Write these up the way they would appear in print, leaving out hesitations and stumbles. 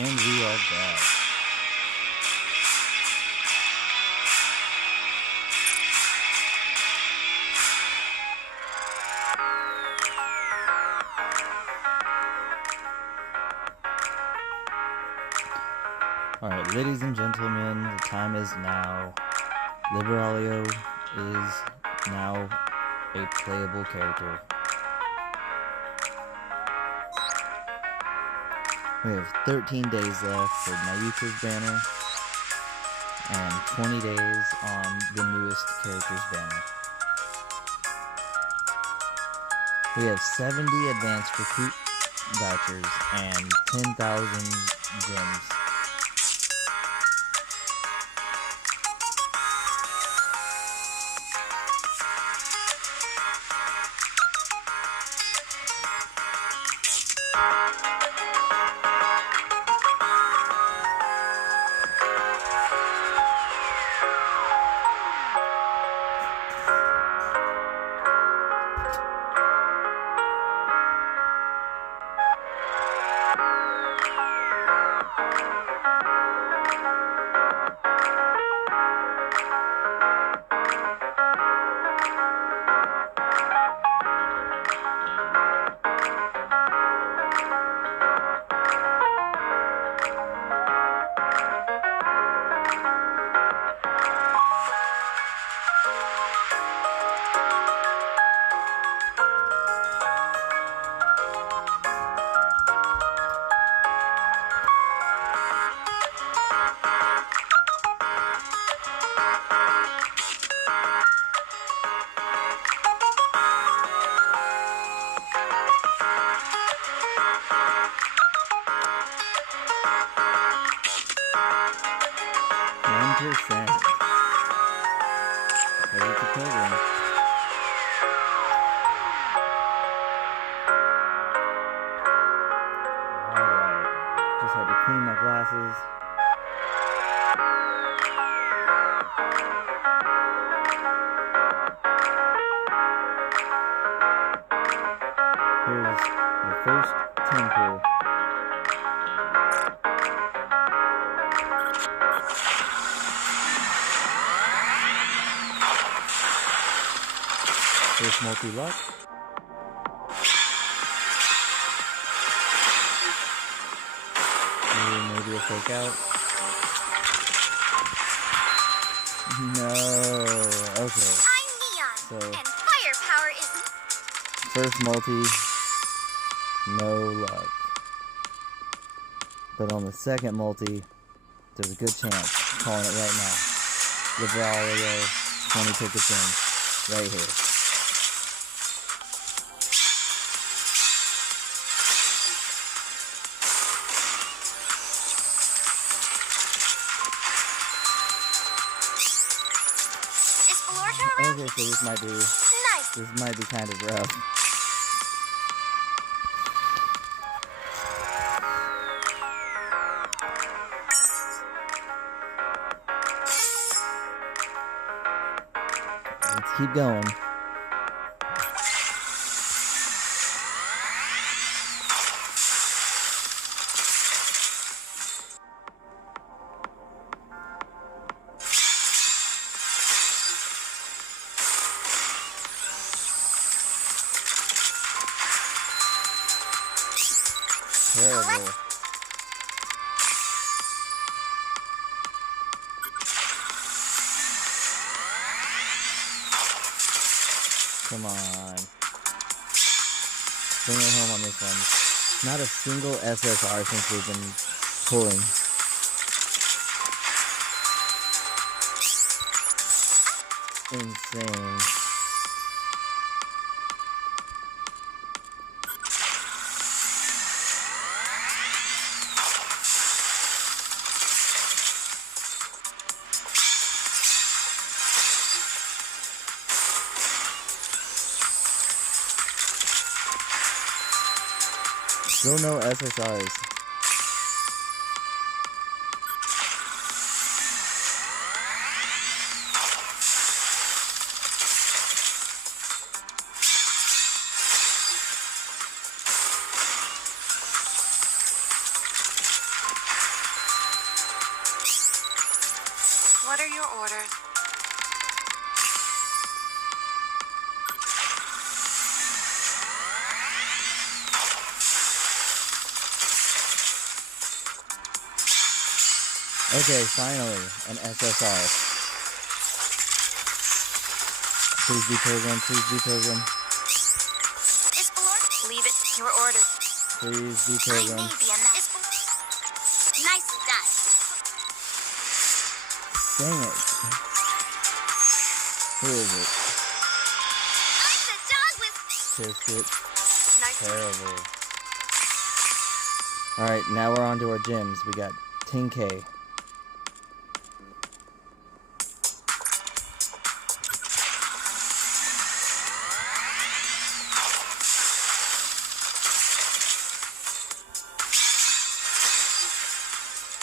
And we are back. Alright, ladies and gentlemen, the time is now. Liberalia is now a playable character. We have 13 days left for Niuka's banner, and 20 days on the newest character's banner. We have 70 advanced recruit vouchers and 10,000 gems. Percent. Ready to program. Alright. Just had to clean my glasses. Here's the first temple. First multi-luck. Maybe a fake out. No. Okay. I'm Neon, so, and firepower is... First multi, no luck. But on the second multi, there's a good chance. I'm calling it right now. Liberalia, 20 tickets in. Right here. Okay, so this might be nice. This might be kind of rough. Let's keep going. Terrible. Come on. Bring it home on this one. Not a single SSR since we've been pulling. Insane. Still no SSRs. orders. Okay, finally, an SSR. Please be Pilgrim, please be Pilgrim. Is Balor? Leave it. Your orders. Please be I Pilgrim. may be a mess. Nicely done. Dang it. Who is it? I'm the dog with... Biscuit. Nice. Terrible. Alright, now we're on to our gyms. We got Nikke.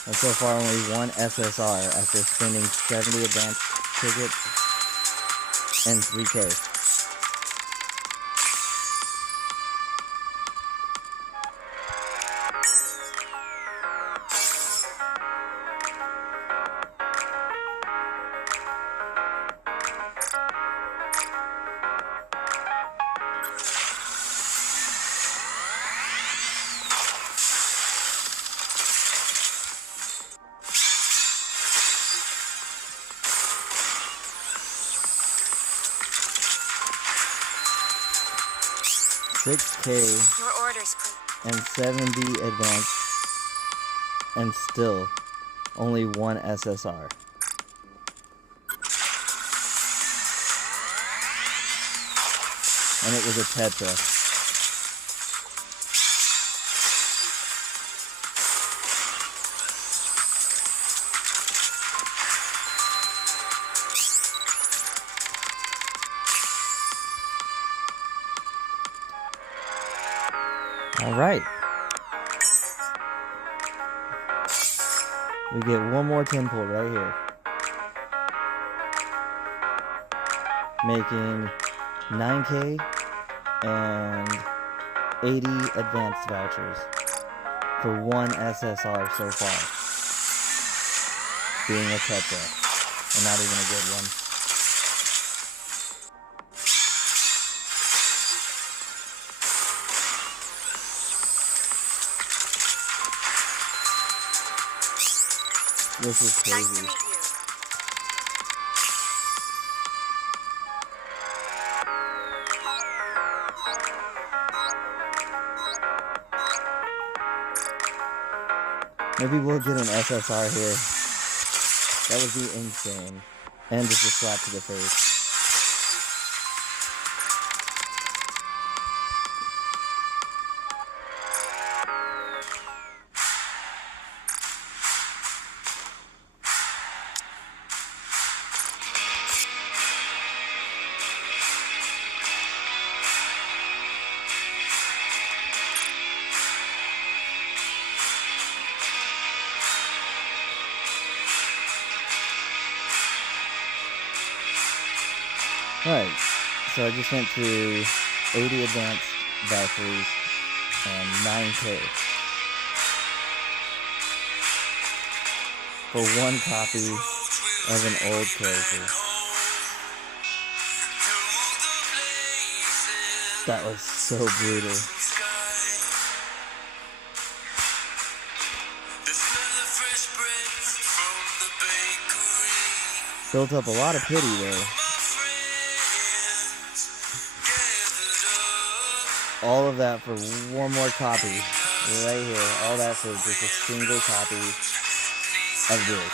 And so far only one SSR after spending 70 advanced tickets and 3K. $6K Your orders, please. and 70 advanced and still only one SSR. And it was a Tetra. All right. We get one more temple right here. Making 9K and 80 advanced vouchers for one SSR so far. Being a Tetra, and not even a good one. This is Nice to crazy. meet you. Maybe we'll get an SSR here. That would be insane. And just a slap to the face. Alright, so I just went through 80 advanced vouchers and 9K for one copy of an old character. That was so brutal. Built up a lot of pity there. All of that for one more copy. Right here. All that for just a single copy of this.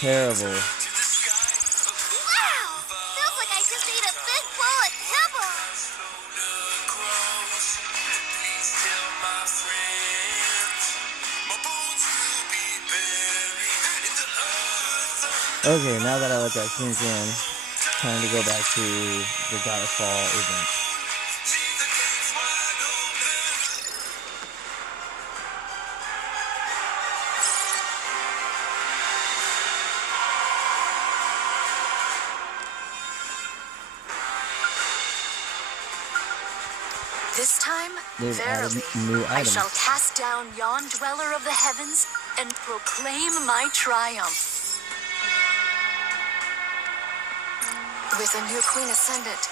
Terrible. Wow! Feels like I just ate a big bowl of pebbles. Okay, now that I let that sink in, time to go back to the Gacha Fall event. This time, They've added verily, new I items. shall cast down yon dweller of the heavens and proclaim my triumph. With a new queen ascendant,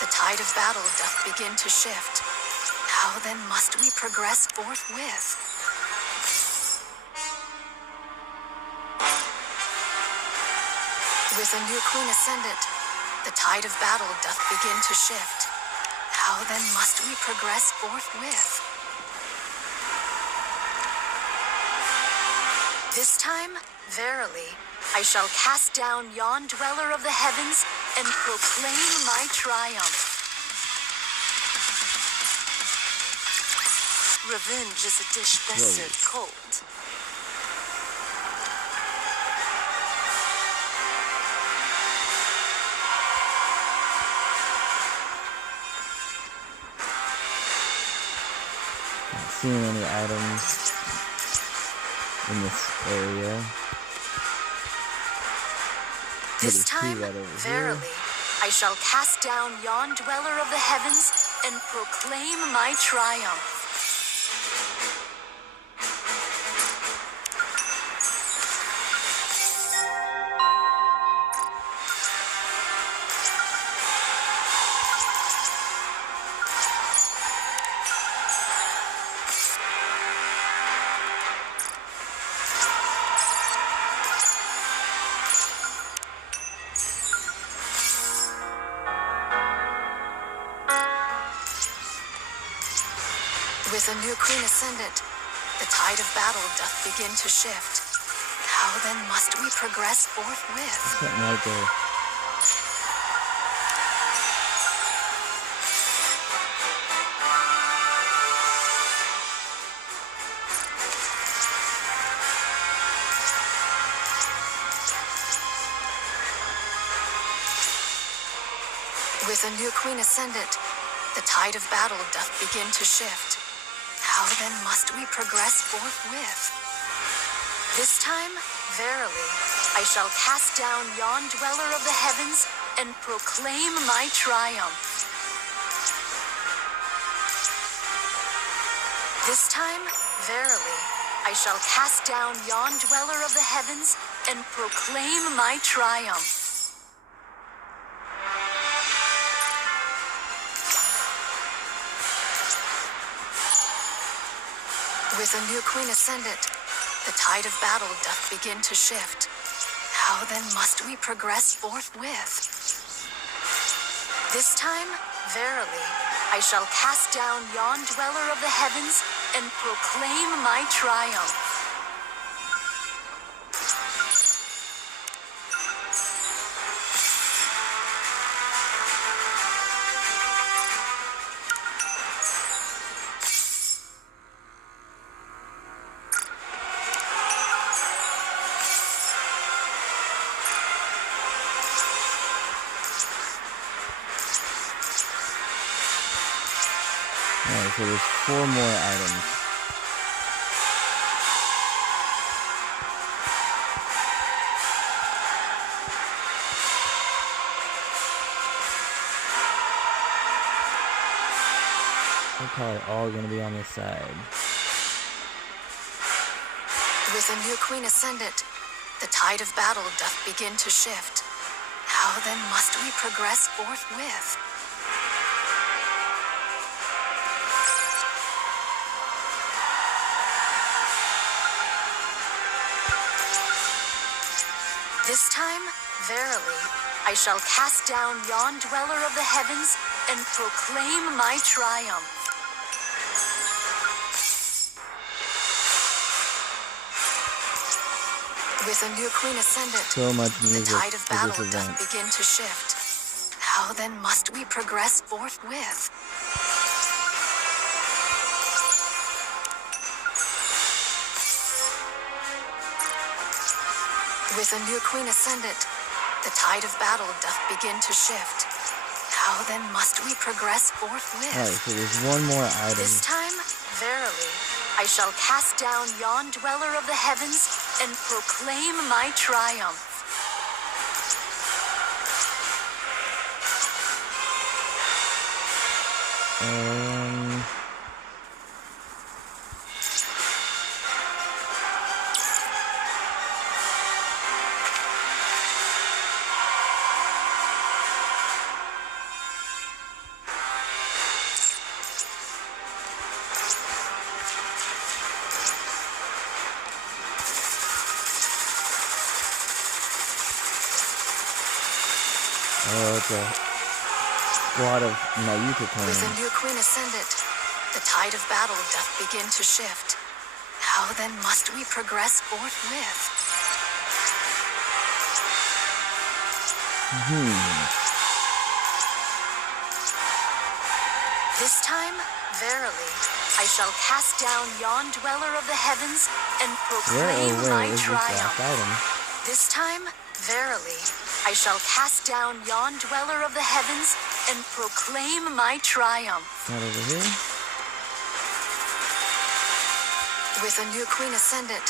the tide of battle doth begin to shift. How then must we progress forthwith? With a new queen ascendant, the tide of battle doth begin to shift. How then must we progress forthwith? This time, verily, I shall cast down yon dweller of the heavens and proclaim my triumph. Revenge is a dish best served cold. Not seeing any items in this area. This time, verily, I shall cast down yon dweller of the heavens and proclaim my triumph. With a new queen ascendant, the tide of battle doth begin to shift. How then must we progress forthwith? Something right there. With a new queen ascendant, the tide of battle doth begin to shift. How then must we progress forthwith? This time, verily, I shall cast down yon dweller of the heavens and proclaim my triumph. This time, verily, I shall cast down yon dweller of the heavens and proclaim my triumph. With a new queen ascendant, the tide of battle doth begin to shift. How then must we progress forthwith? This time, verily, I shall cast down yon dweller of the heavens and proclaim my triumph. Alright, so there's 4 more items. They're probably all gonna be on this side. With a new queen ascendant, the tide of battle doth begin to shift. How then must we progress forthwith? This time, verily, I shall cast down yon dweller of the heavens and proclaim my triumph. With a new queen ascendant, So much music the tide of for battle this doth event. begin to shift. How then must we progress forthwith? With a new queen ascendant, the tide of battle doth begin to shift. How then must we progress forthwith? Alright, so there's one more item. This time, verily, I shall cast down yon dweller of the heavens and proclaim my triumph. Oh, it's a squad of Naruto With clones. a new queen ascendant, the tide of battle doth begin to shift. How then must we progress forthwith? This time, verily, I shall cast down yon dweller of the heavens and proclaim my Where is this triumph. last item? This time, verily, I shall cast down yon dweller of the heavens and proclaim my triumph. Not over here? With a new queen ascendant,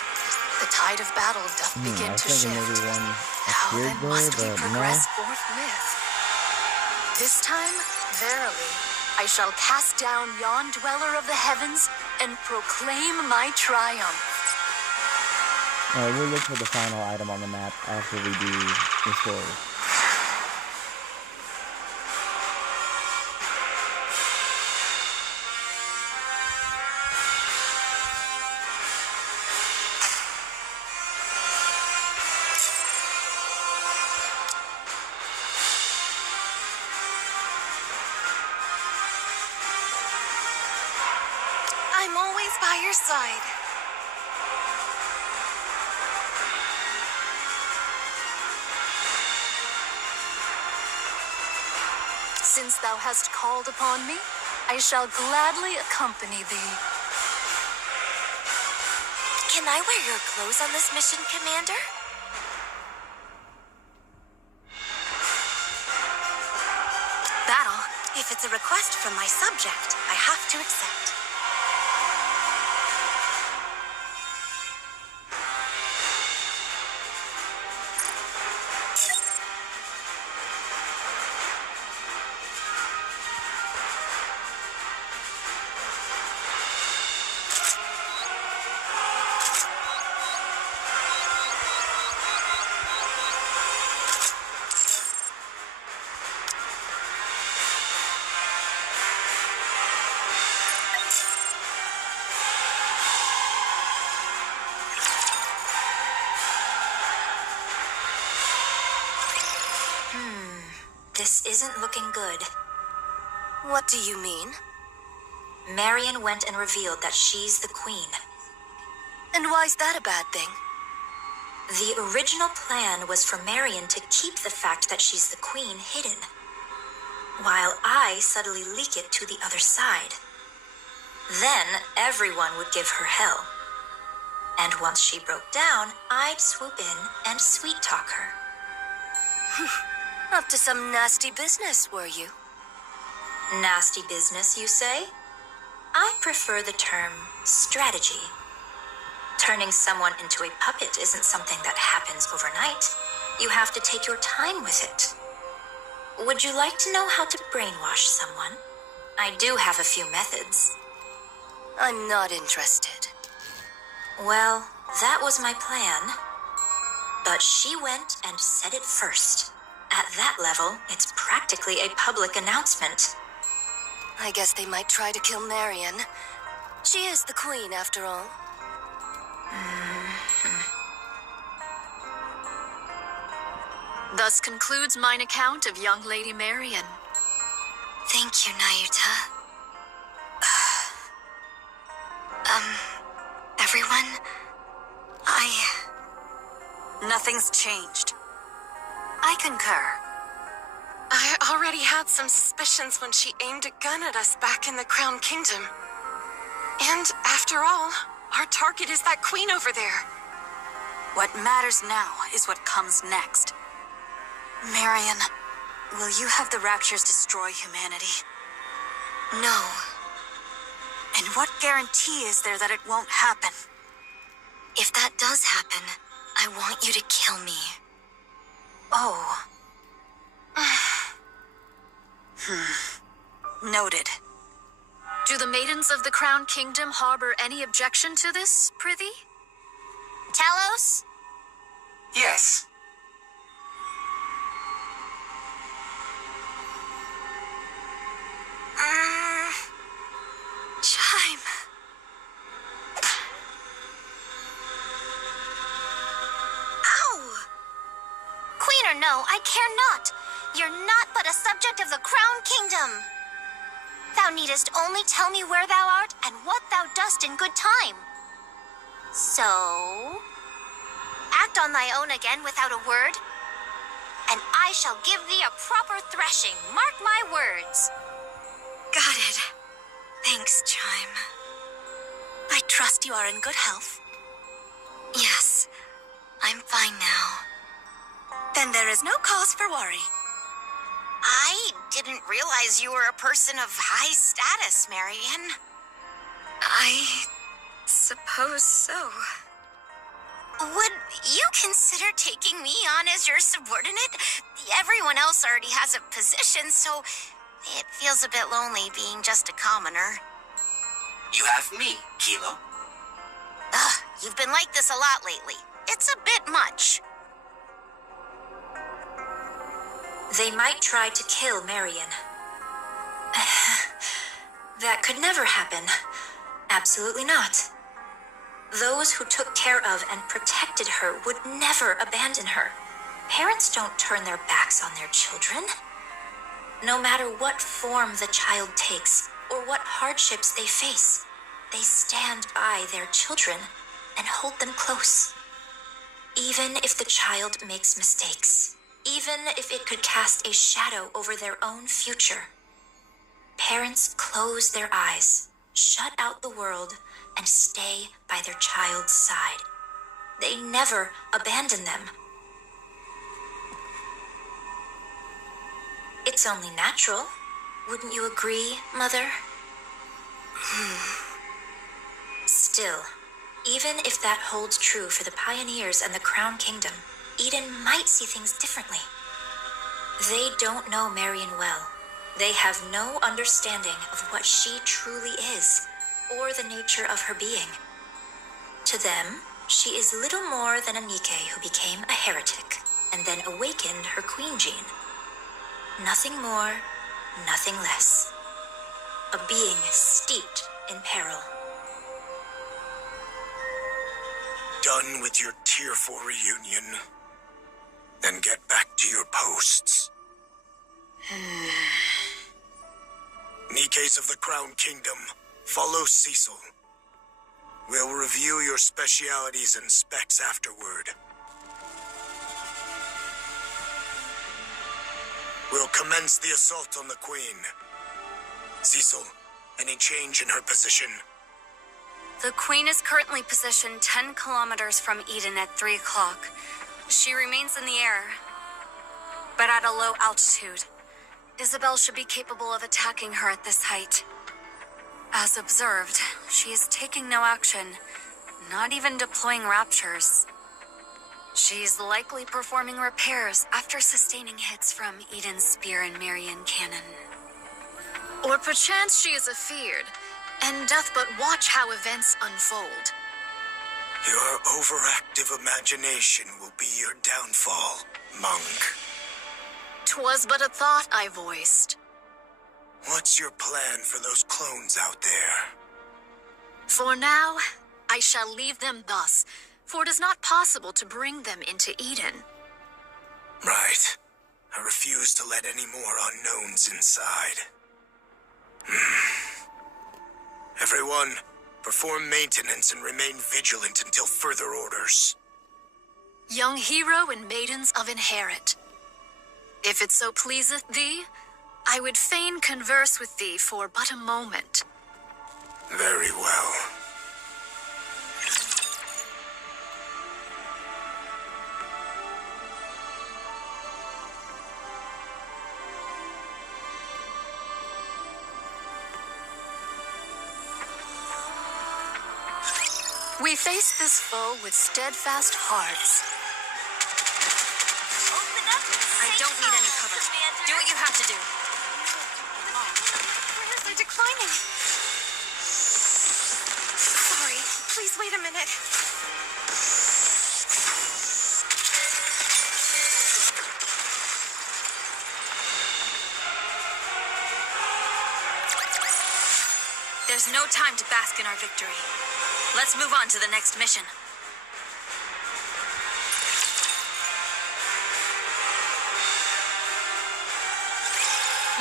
the tide of battle doth begin I was to thinking shift. maybe one How appeared then there, must we but progress forthwith? This time, verily, I shall cast down yon dweller of the heavens and proclaim my triumph. Alright, we'll look for the final item on the map after we do the story. I'm always by your side. Since thou hast called upon me, I shall gladly accompany thee. Can I wear your clothes on this mission, Commander? Battle. If it's a request from my subject, I have to accept. This isn't looking good. What do you mean? Marion went and revealed that she's the queen. And why's that a bad thing? The original plan was for Marion to keep the fact that she's the queen hidden, while I subtly leak it to the other side. Then everyone would give her hell. And once she broke down, I'd swoop in and sweet-talk her. Up to some nasty business, were you? Nasty business, you say? I prefer the term strategy. Turning someone into a puppet isn't something that happens overnight. You have to take your time with it. Would you like to know how to brainwash someone? I do have a few methods. I'm not interested. Well, that was my plan. But she went and said it first. At that level, it's practically a public announcement. I guess they might try to kill Marion. She is the queen, after all. Thus concludes mine account of young Lady Marion. Thank you, Nayuta. Everyone? Nothing's changed. I concur. I already had some suspicions when she aimed a gun at us back in the Crown Kingdom. And after all, our target is that queen over there. What matters now is what comes next. Marion, will you have the Raptures destroy humanity? No. And what guarantee is there that it won't happen? If that does happen, I want you to kill me. Oh. Noted. Do the maidens of the Crown Kingdom harbor any objection to this, prithee? Talos? Yes. Chime. Ow! Queen or no, I care not. You're not but a subject of the Crown Kingdom. Thou needest only tell me where thou art and what thou dost in good time. So, act on thy own again without a word, and I shall give thee a proper threshing. Mark my words. Got it. Thanks, Chime. I trust you are in good health. Yes, I'm fine now. Then there is no cause for worry. I didn't realize you were a person of high status, Marion. I suppose so. Would you consider taking me on as your subordinate? Everyone else already has a position, so it feels a bit lonely being just a commoner. You have me, Kilo. Ugh, you've been like this a lot lately. It's a bit much. They might try to kill Marion. That could never happen. Absolutely not. Those who took care of and protected her would never abandon her. Parents don't turn their backs on their children. No matter what form the child takes or what hardships they face, they stand by their children and hold them close. Even if the child makes mistakes, even if it could cast a shadow over their own future, parents close their eyes, shut out the world, and stay by their child's side. They never abandon them. It's only natural. Wouldn't you agree, Mother? Still, even if that holds true for the pioneers and the Crown Kingdom, Eden might see things differently. They don't know Marion well. They have no understanding of what she truly is, or the nature of her being. To them, she is little more than a Nikke who became a heretic, and then awakened her queen gene. Nothing more, nothing less. A being steeped in peril. Done with your tearful reunion. Then get back to your posts. Nikkes of the Crown Kingdom, follow Cecil. We'll review your specialities and specs afterward. We'll commence the assault on the Queen. Cecil, any change in her position? The Queen is currently positioned 10 kilometers from Eden at 3 o'clock. She remains in the air, but at a low altitude. Isabel should be capable of attacking her at this height. As observed, she is taking no action, not even deploying raptures. She's likely performing repairs after sustaining hits from Eden's spear and Marion cannon. Or perchance she is afeared, and doth but watch how events unfold. Your overactive imagination will be your downfall, monk. 'Twas but a thought I voiced. What's your plan for those clones out there? For now, I shall leave them thus, for it is not possible to bring them into Eden. Right. I refuse to let any more unknowns inside. Everyone, perform maintenance and remain vigilant until further orders. Young hero and maidens of Inherit, if it so pleaseth thee, I would fain converse with thee for but a moment. Very well. We face this foe with steadfast hearts. I don't need any cover. Do what you have to do. Prayers are declining. Sorry, please wait a minute. There's no time to bask in our victory. Let's move on to the next mission.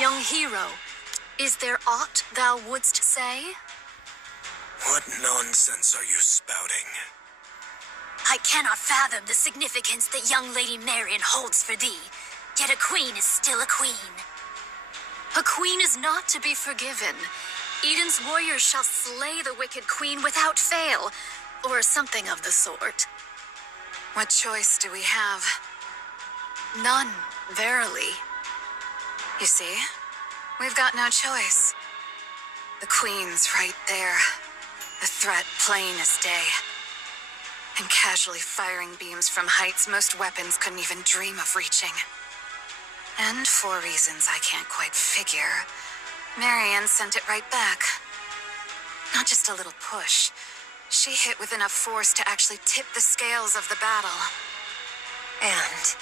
Young hero, is there aught thou wouldst say? What nonsense are you spouting? I cannot fathom the significance that young Lady Marion holds for thee. Yet a queen is still a queen. A queen is not to be forgiven. Eden's warriors shall slay the wicked queen without fail, or something of the sort. What choice do we have? None, verily. You see, we've got no choice. The queen's right there, the threat plain as day. And casually firing beams from heights most weapons couldn't even dream of reaching. And for reasons I can't quite figure, Marion sent it right back. Not just a little push. She hit with enough force to actually tip the scales of the battle. And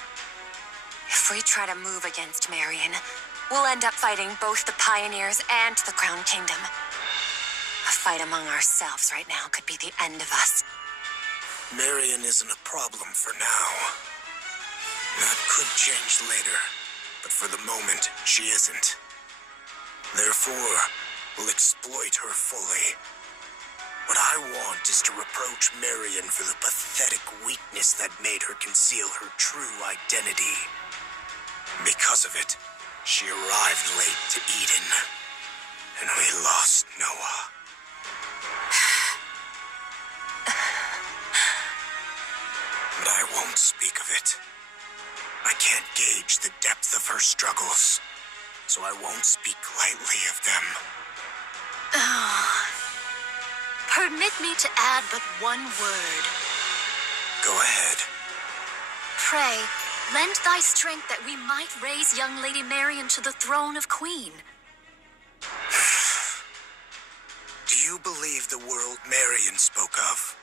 if we try to move against Marion, we'll end up fighting both the Pioneers and the Crown Kingdom. A fight among ourselves right now could be the end of us. Marion isn't a problem for now. That could change later, but for the moment, she isn't. Therefore, we'll exploit her fully. What I want is to reproach Marion for the pathetic weakness that made her conceal her true identity. Because of it, she arrived late to Eden, and we lost Noah. But I won't speak of it. I can't gauge the depth of her struggles, so I won't speak lightly of them. Permit me to add but one word. Go ahead. Pray, lend thy strength that we might raise young Lady Marion to the throne of Queen. Do you believe the world Marion spoke of?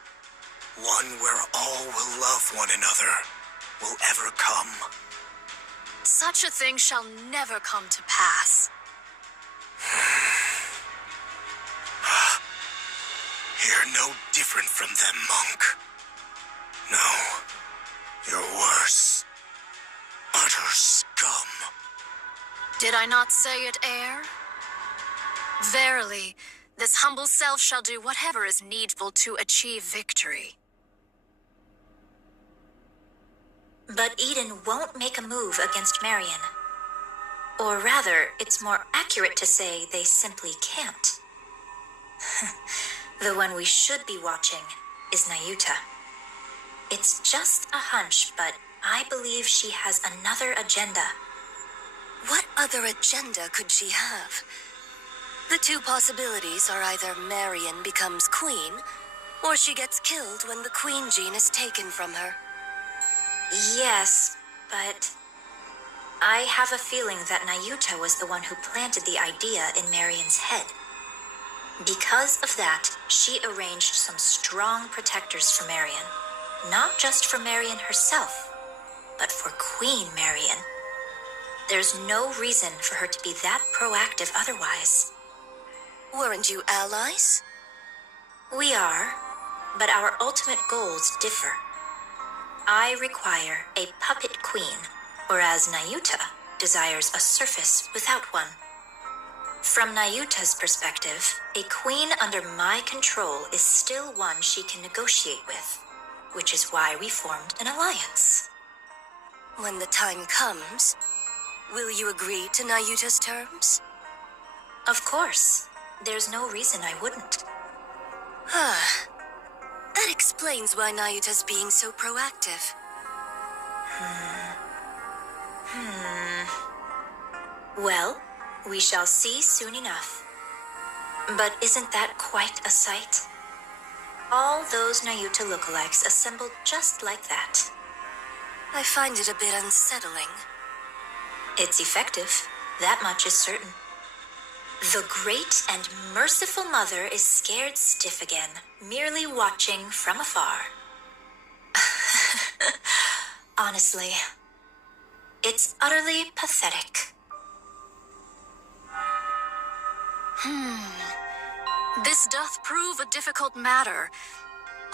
One where all will love one another will ever come? Such a thing shall never come to pass. You're no different from them, monk. No, you're worse. Utter scum. Did I not say it, heir? Verily, this humble self shall do whatever is needful to achieve victory. But Eden won't make a move against Marion. Or rather, it's more accurate to say they simply can't. The one we should be watching is Nayuta. It's just a hunch, but I believe she has another agenda. What other agenda could she have? The two possibilities are either Marion becomes queen, or she gets killed when the queen gene is taken from her. Yes, but I have a feeling that Nayuta was the one who planted the idea in Marion's head. Because of that, she arranged some strong protectors for Marion. Not just for Marion herself, but for Queen Marion. There's no reason for her to be that proactive otherwise. Weren't you allies? We are, but our ultimate goals differ. I require a puppet queen, whereas Nayuta desires a surface without one. From Nayuta's perspective, a queen under my control is still one she can negotiate with, which is why we formed an alliance. When the time comes, will you agree to Nayuta's terms? Of course. There's no reason I wouldn't. That explains why Nayuta's being so proactive. Well, we shall see soon enough. But isn't that quite a sight? All those Nayuta lookalikes assembled just like that. I find it a bit unsettling. It's effective, that much is certain. The great and merciful mother is scared stiff again, merely watching from afar. Honestly, it's utterly pathetic. This doth prove a difficult matter.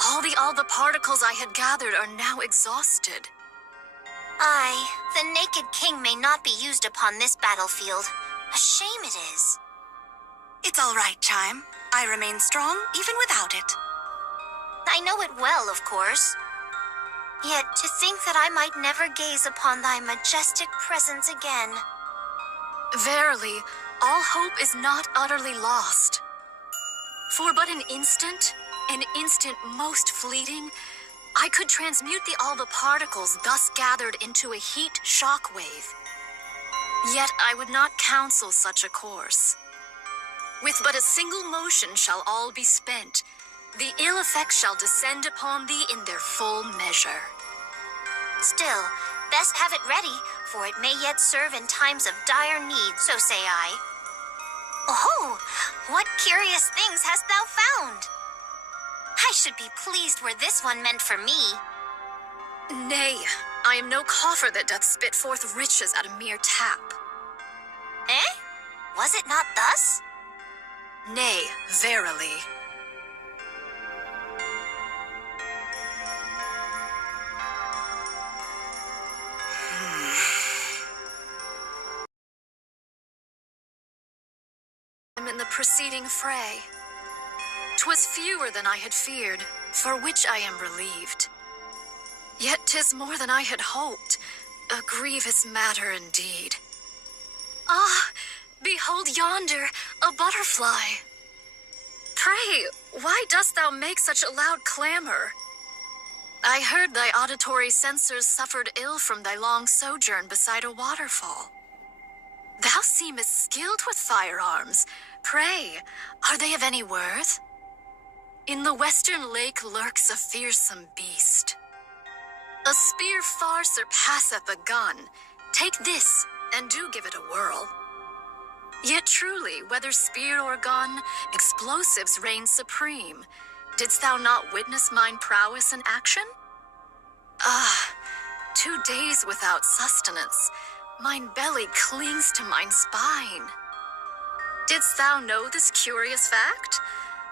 All the particles I had gathered are now exhausted. Aye, the Naked King may not be used upon this battlefield, A shame it is. It's all right, Chime. I remain strong even without it. I know it well, of course. Yet to think that I might never gaze upon thy majestic presence again. Verily, all hope is not utterly lost. For but an instant most fleeting, I could transmute all the particles thus gathered into a heat shock wave. Yet I would not counsel such a course. With but a single motion shall all be spent. The ill effects shall descend upon thee in their full measure. Still, best have it ready, for it may yet serve in times of dire need, so say I. Oh, what curious things hast thou found? I should be pleased were this one meant for me. Nay, I am no coffer that doth spit forth riches at a mere tap. Eh? Was it not thus? Nay, verily. I'm in the preceding fray. 'Twas fewer than I had feared, for which I am relieved. Yet 'tis more than I had hoped, a grievous matter indeed. Ah, behold yonder, a butterfly. Pray, why dost thou make such a loud clamor? I heard thy auditory sensors suffered ill from thy long sojourn beside a waterfall. Thou seemest skilled with firearms. Pray, are they of any worth? In the western lake lurks a fearsome beast. A spear far surpasseth a gun. Take this, and do give it a whirl. Yet truly, whether spear or gun, explosives reign supreme. Didst thou not witness mine prowess in action? 2 days without sustenance. Mine belly clings to mine spine. Didst thou know this curious fact?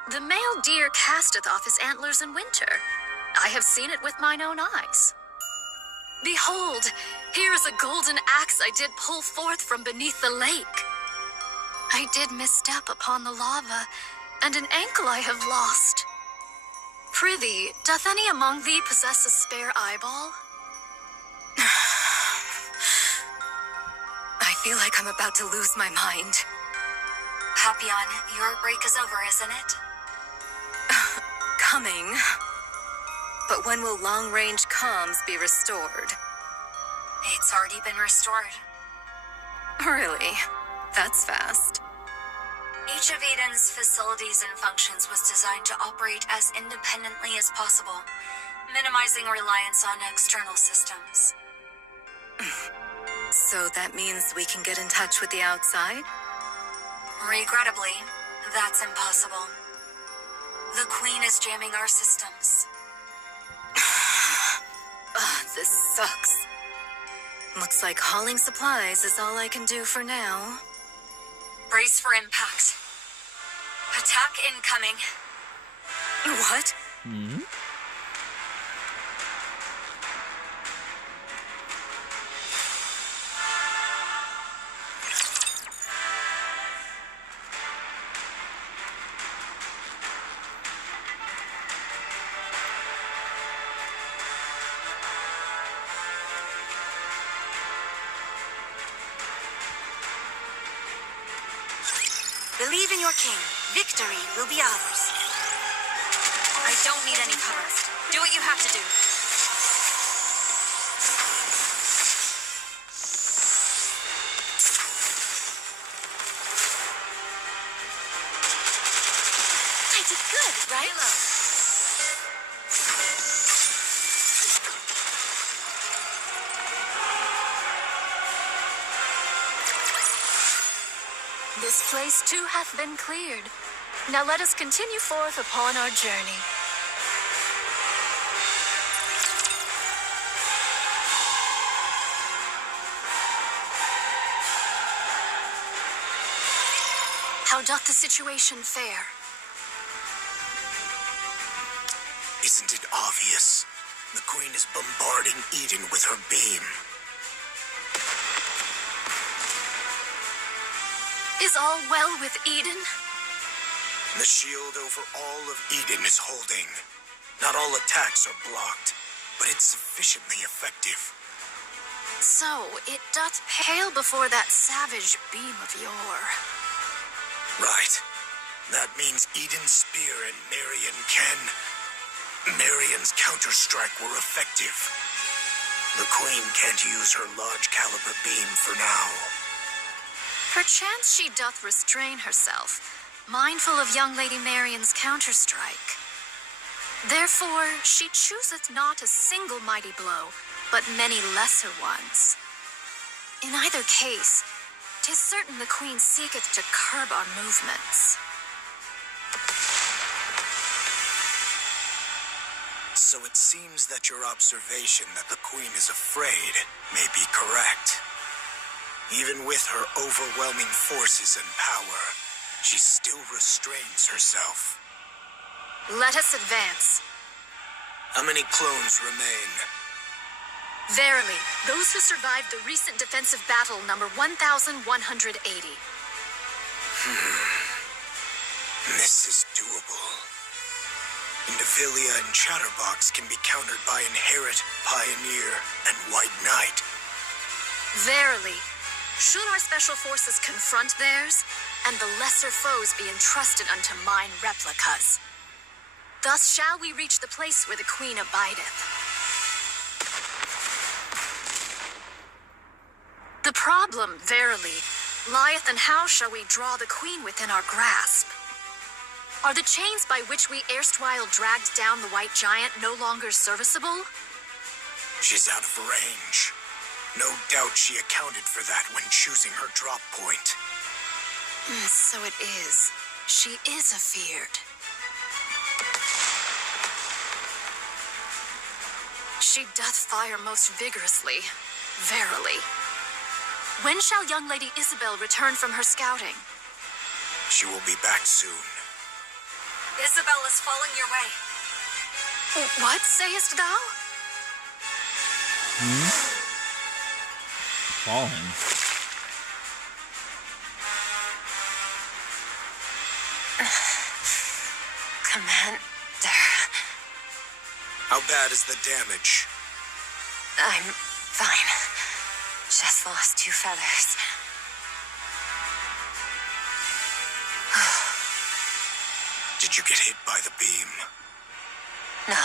The male deer casteth off his antlers in winter. I have seen it with mine own eyes. Behold, here is a golden axe I did pull forth from beneath the lake. I did misstep upon the lava, and an ankle I have lost. Prithee, doth any among thee possess a spare eyeball? I feel like I'm about to lose my mind. Papillon, your break is over, isn't it? Coming. But when will long-range comms be restored? It's already been restored. Really? That's fast. Each of Eden's facilities and functions was designed to operate as independently as possible, minimizing reliance on external systems. So that means we can get in touch with the outside? Regrettably, that's impossible. The Queen is jamming our systems. This sucks. Looks like hauling supplies is all I can do for now. Brace for impact. Attack incoming. What? Believe in your king. Victory will be ours. I don't need any cover. Do what you have to do. I did good, right? This place too hath been cleared. Now let us continue forth upon our journey. How doth the situation fare? Isn't it obvious? The Queen is bombarding Eden with her beam. Is all well with Eden? The shield over all of Eden is holding. Not all attacks are blocked, but it's sufficiently effective. So, it doth pale before that savage beam of yore. Right. That means Eden's spear and Marion's counter-strike were effective. The Queen can't use her large-caliber beam for now. Perchance she doth restrain herself, mindful of young Lady Marion's counter-strike. Therefore, she chooseth not a single mighty blow, but many lesser ones. In either case, 'tis certain the Queen seeketh to curb our movements. So it seems that your observation that the Queen is afraid may be correct. Even with her overwhelming forces and power, she still restrains herself. Let us advance. How many clones remain? Verily, those who survived the recent defensive battle number 1,180. This is doable. Indivilia and Chatterbox can be countered by Inherit, Pioneer, and White Knight. Verily, should our special forces confront theirs, and the lesser foes be entrusted unto mine replicas. Thus shall we reach the place where the Queen abideth. The problem, verily, lieth in how shall we draw the Queen within our grasp. Are the chains by which we erstwhile dragged down the White Giant no longer serviceable? She's out of range. No doubt she accounted for that when choosing her drop point. So it is. She is afeard. She doth fire most vigorously, verily. When shall young Lady Isabel return from her scouting? She will be back soon. Isabel is falling your way. What sayest thou? Falling. Commander. How bad is the damage? I'm fine. Just lost 2 feathers. Did you get hit by the beam? No.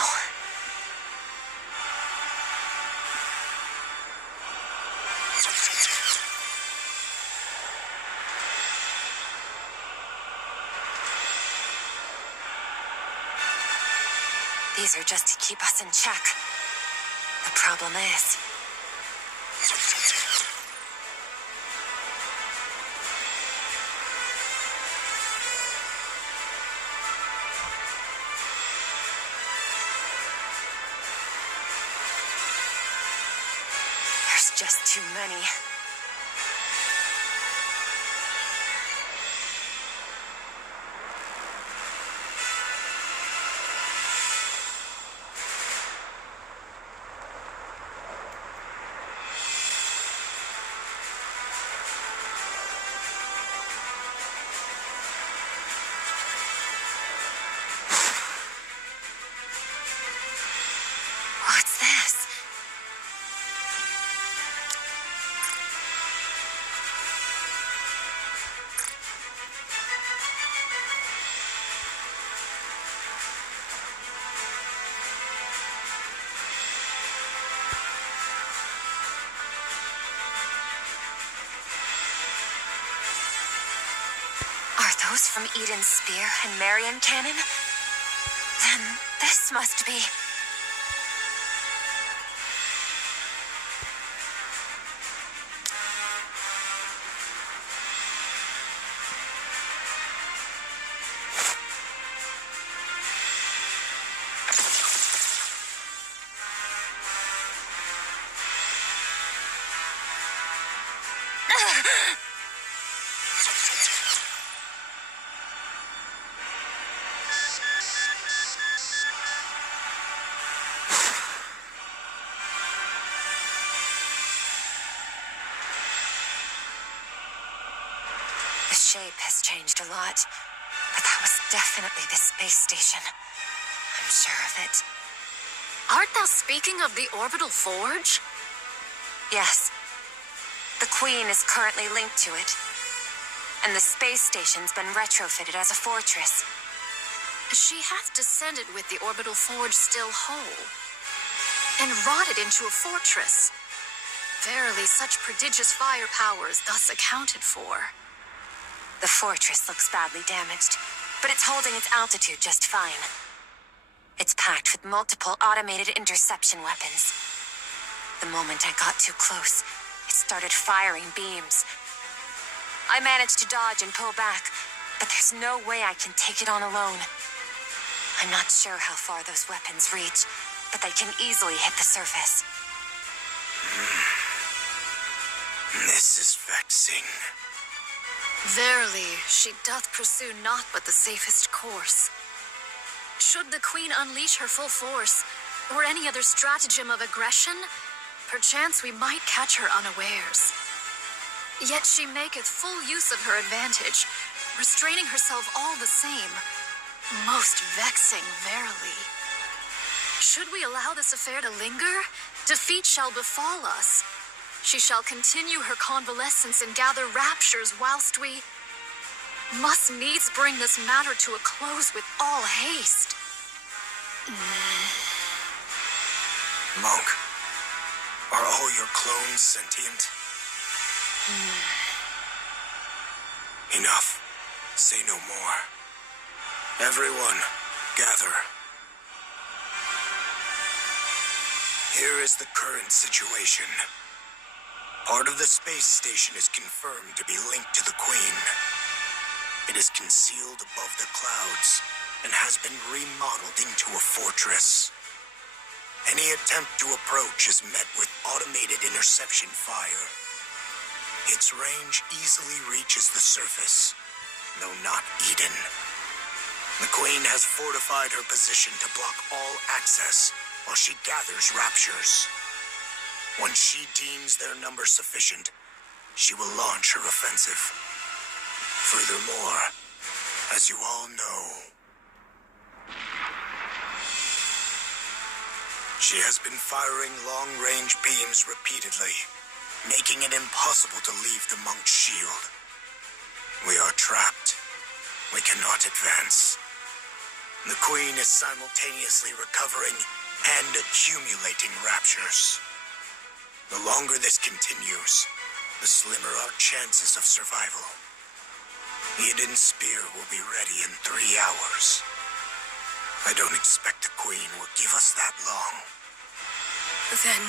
These are just to keep us in check. The problem is... there's just too many. What's this? Are those from Eden's spear and Marion cannon? Then this must be... The shape has changed a lot, but that was definitely the space station. I'm sure of it. Art thou speaking of the orbital forge? Yes. The Queen is currently linked to it, and the space station's been retrofitted as a fortress. She hath descended with the orbital forge still whole, and wrought it into a fortress. Verily, such prodigious fire powers thus accounted for. The fortress looks badly damaged, but it's holding its altitude just fine. It's packed with multiple automated interception weapons. The moment I got too close, it started firing beams. I managed to dodge and pull back, but there's no way I can take it on alone. I'm not sure how far those weapons reach, but they can easily hit the surface. This is vexing. Verily, she doth pursue naught but the safest course. Should the Queen unleash her full force, or any other stratagem of aggression, perchance we might catch her unawares. Yet she maketh full use of her advantage, restraining herself all the same. Most vexing, verily. Should we allow this affair to linger, defeat shall befall us. She shall continue her convalescence and gather raptures whilst we must needs bring this matter to a close with all haste. Monk, are all your clones sentient? Enough. Say no more. Everyone, gather. Here is the current situation. Part of the space station is confirmed to be linked to the Queen. It is concealed above the clouds and has been remodeled into a fortress. Any attempt to approach is met with automated interception fire. Its range easily reaches the surface, though not Eden. The Queen has fortified her position to block all access while she gathers raptures. Once she deems their number sufficient, she will launch her offensive. Furthermore, as you all know, she has been firing long-range beams repeatedly, making it impossible to leave the monk's shield. We are trapped. We cannot advance. The Queen is simultaneously recovering and accumulating raptures. The longer this continues, the slimmer our chances of survival. Eden's spear will be ready in 3 hours. I don't expect the Queen will give us that long. Then,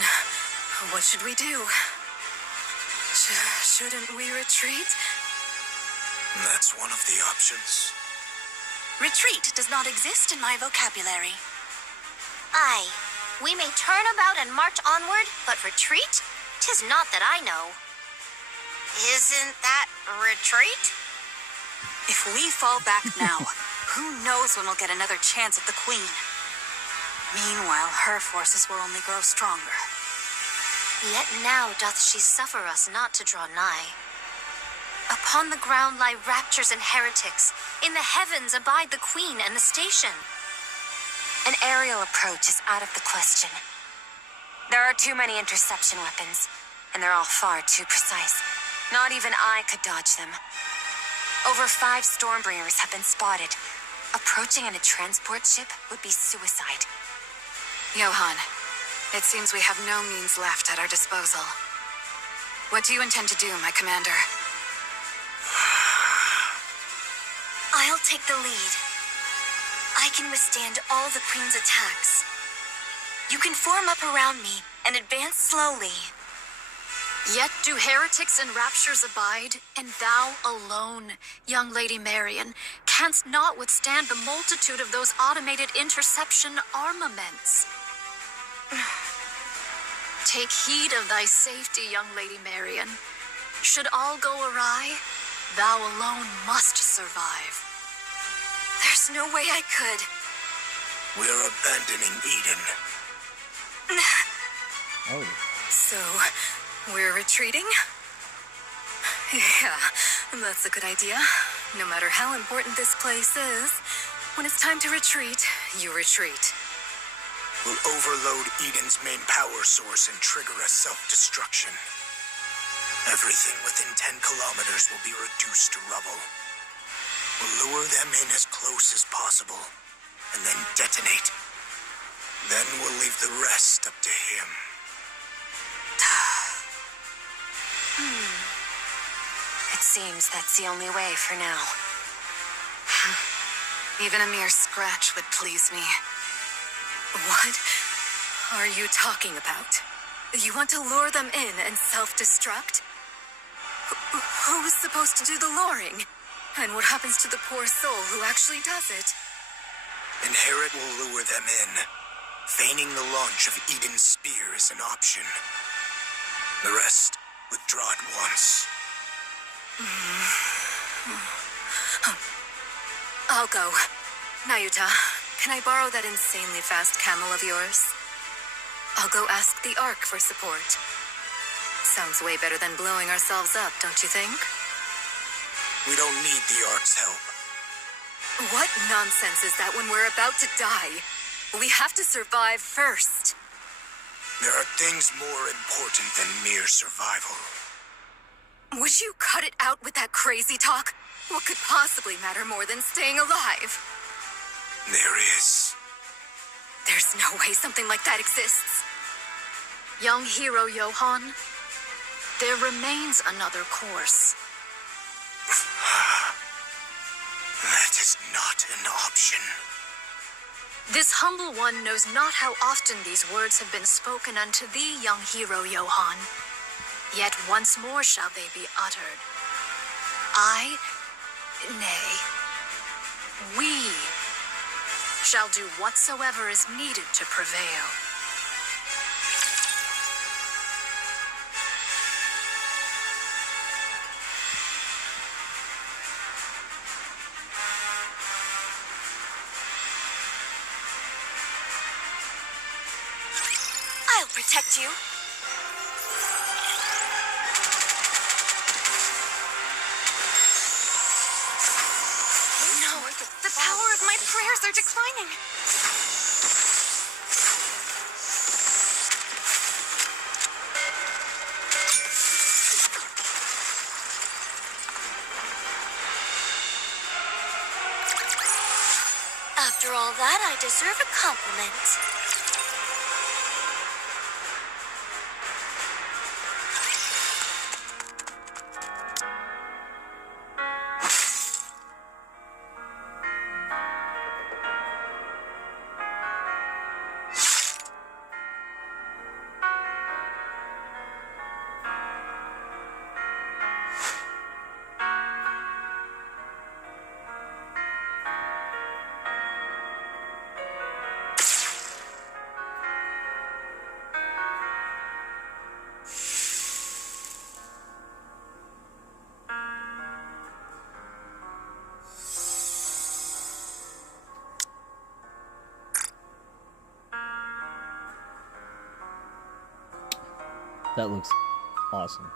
what should we do? Shouldn't we retreat? That's one of the options. Retreat does not exist in my vocabulary. Aye, we may turn about and march onward, but retreat? 'Tis not that I know. Isn't that retreat? If we fall back now, who knows when we'll get another chance at the Queen? Meanwhile, her forces will only grow stronger. Yet now doth she suffer us not to draw nigh. Upon the ground lie raptures and heretics. In the heavens abide the Queen and the station. An aerial approach is out of the question. There are too many interception weapons, and they're all far too precise. Not even I could dodge them. Over 5 Stormbringers have been spotted. Approaching in a transport ship would be suicide. Johan, it seems we have no means left at our disposal. What do you intend to do, my commander? I'll take the lead. I can withstand all the Queen's attacks. You can form up around me and advance slowly. Yet do heretics and raptures abide, and thou alone, young Lady Marian, canst not withstand the multitude of those automated interception armaments. Take heed of thy safety, young Lady Marian. Should all go awry, thou alone must survive. There's no way I could. We're abandoning Eden. Oh. So, we're retreating? Yeah, That's a good idea. No matter how important this place is, when it's time to retreat, you retreat. We'll overload Eden's main power source and trigger a self-destruction. Everything within 10 kilometers will be reduced to rubble. We'll lure them in as close as possible, and then detonate. Then we'll leave the rest up to him. It seems that's the only way for now. Even a mere scratch would please me. What are you talking about? You want to lure them in and self-destruct? Who's supposed to do the luring? And what happens to the poor soul who actually does it? Inherit will lure them in. Feigning the launch of Eden's spear is an option. The rest, withdraw at once. I'll go. Nayuta, can I borrow that insanely fast camel of yours? I'll go ask the Ark for support. Sounds way better than blowing ourselves up, don't you think? We don't need the Ark's help. What nonsense is that when we're about to die? We have to survive first. There are things more important than mere survival. Would you cut it out with that crazy talk? What could possibly matter more than staying alive? There is. There's no way something like that exists. Young hero Johann, there remains another course. That is not an option. This humble one knows not how often these words have been spoken unto thee, young hero Johann. Yet once more shall they be uttered. We shall do whatsoever is needed to prevail. I'll protect you. The power of my prayers are declining. After all that, I deserve a compliment. That looks awesome.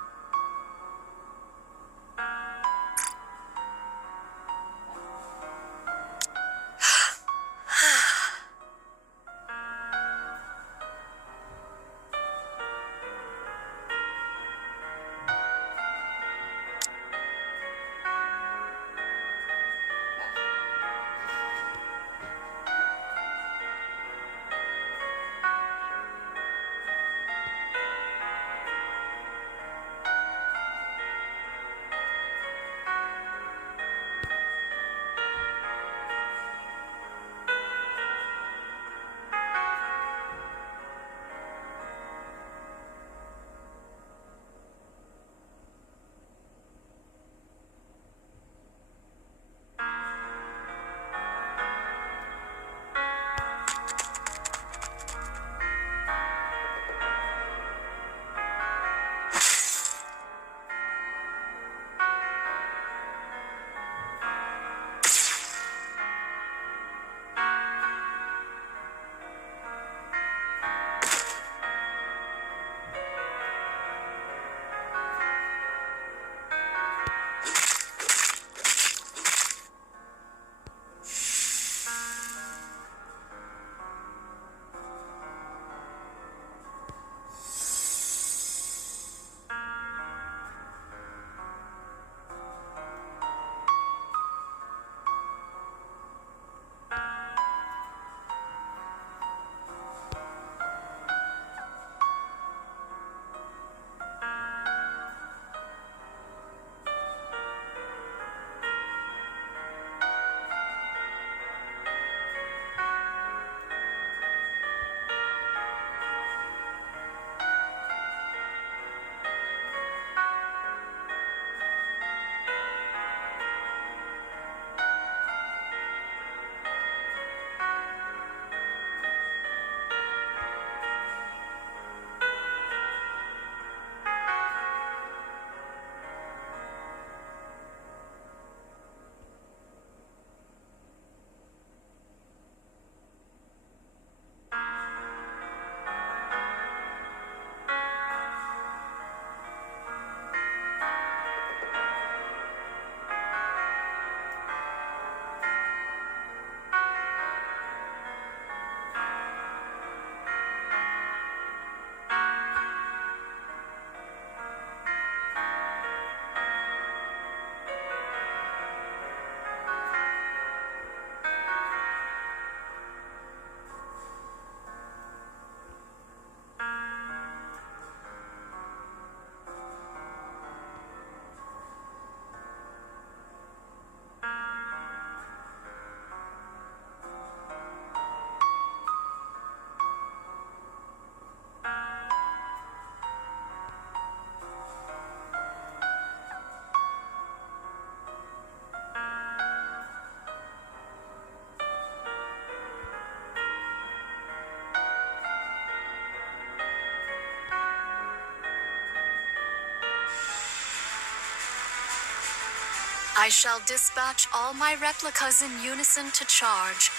I shall dispatch all my replicas in unison to charge,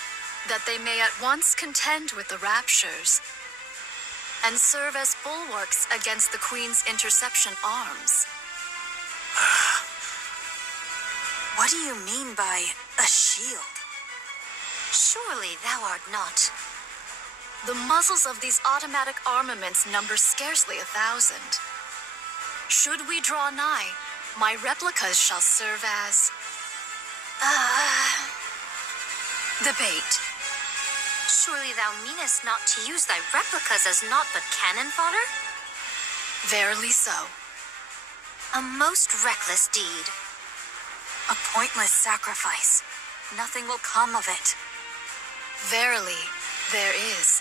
that they may at once contend with the raptures, and serve as bulwarks against the Queen's interception arms. What do you mean by a shield? Surely thou art not. The muzzles of these automatic armaments number scarcely 1,000. Should we draw nigh, my replicas shall serve as... the bait. Surely thou meanest not to use thy replicas as naught but cannon fodder? Verily so. A most reckless deed. A pointless sacrifice. Nothing will come of it. Verily, there is.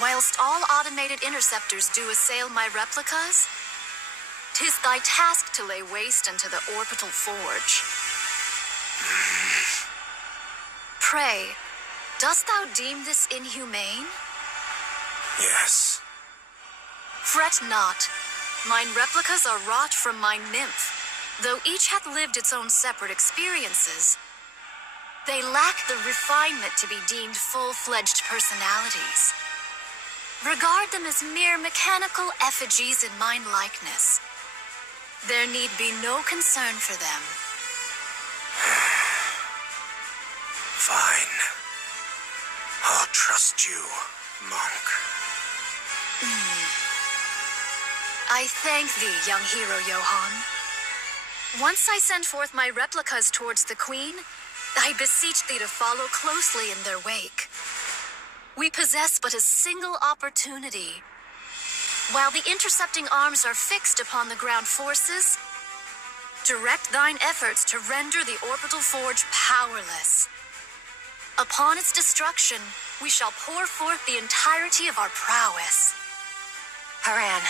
Whilst all automated interceptors do assail my replicas, 'tis thy task to lay waste unto the orbital forge. Pray, dost thou deem this inhumane? Yes. Fret not. Mine replicas are wrought from my nymph, though each hath lived its own separate experiences. They lack the refinement to be deemed full-fledged personalities. Regard them as mere mechanical effigies in mine likeness. There need be no concern for them. Fine. I'll trust you, monk. I thank thee, young hero Johann. Once I send forth my replicas towards the Queen, I beseech thee to follow closely in their wake. We possess but a single opportunity. While the intercepting arms are fixed upon the ground forces, direct thine efforts to render the orbital forge powerless. Upon its destruction, we shall pour forth the entirety of our prowess. Haran,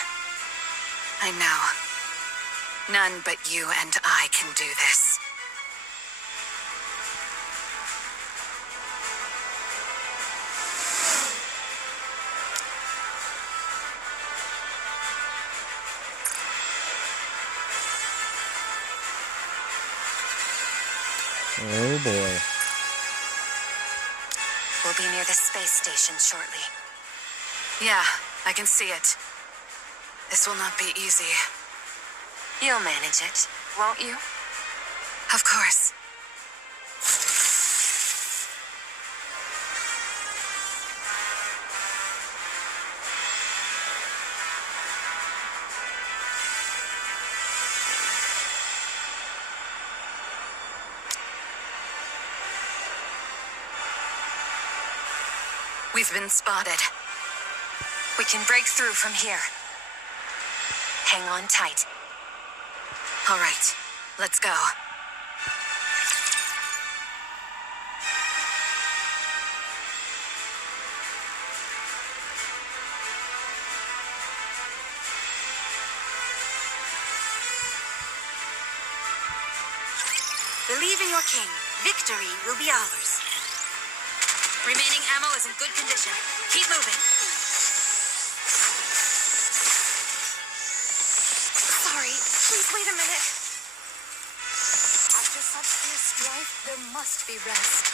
I know. None but you and I can do this. Oh boy. we'll be near the space station shortly. Yeah, I can see it. This will not be easy. You'll manage it, won't you? Of course. We've been spotted. We can break through from here. Hang on tight. All right, let's go. Believe in your king. Victory will be ours. Remaining ammo is in good condition. Keep moving. Sorry, please wait a minute. After such fierce strife, there must be rest.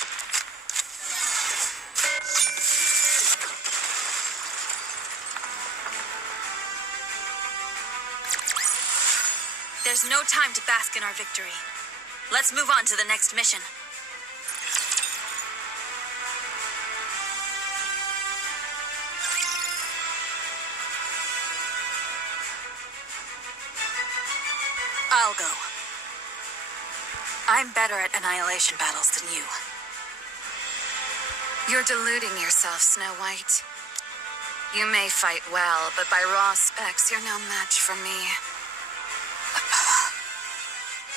There's no time to bask in our victory. Let's move on to the next mission. I'll go. I'm better at annihilation battles than you. You're deluding yourself, Snow White. You may fight well, but by raw specs, you're no match for me.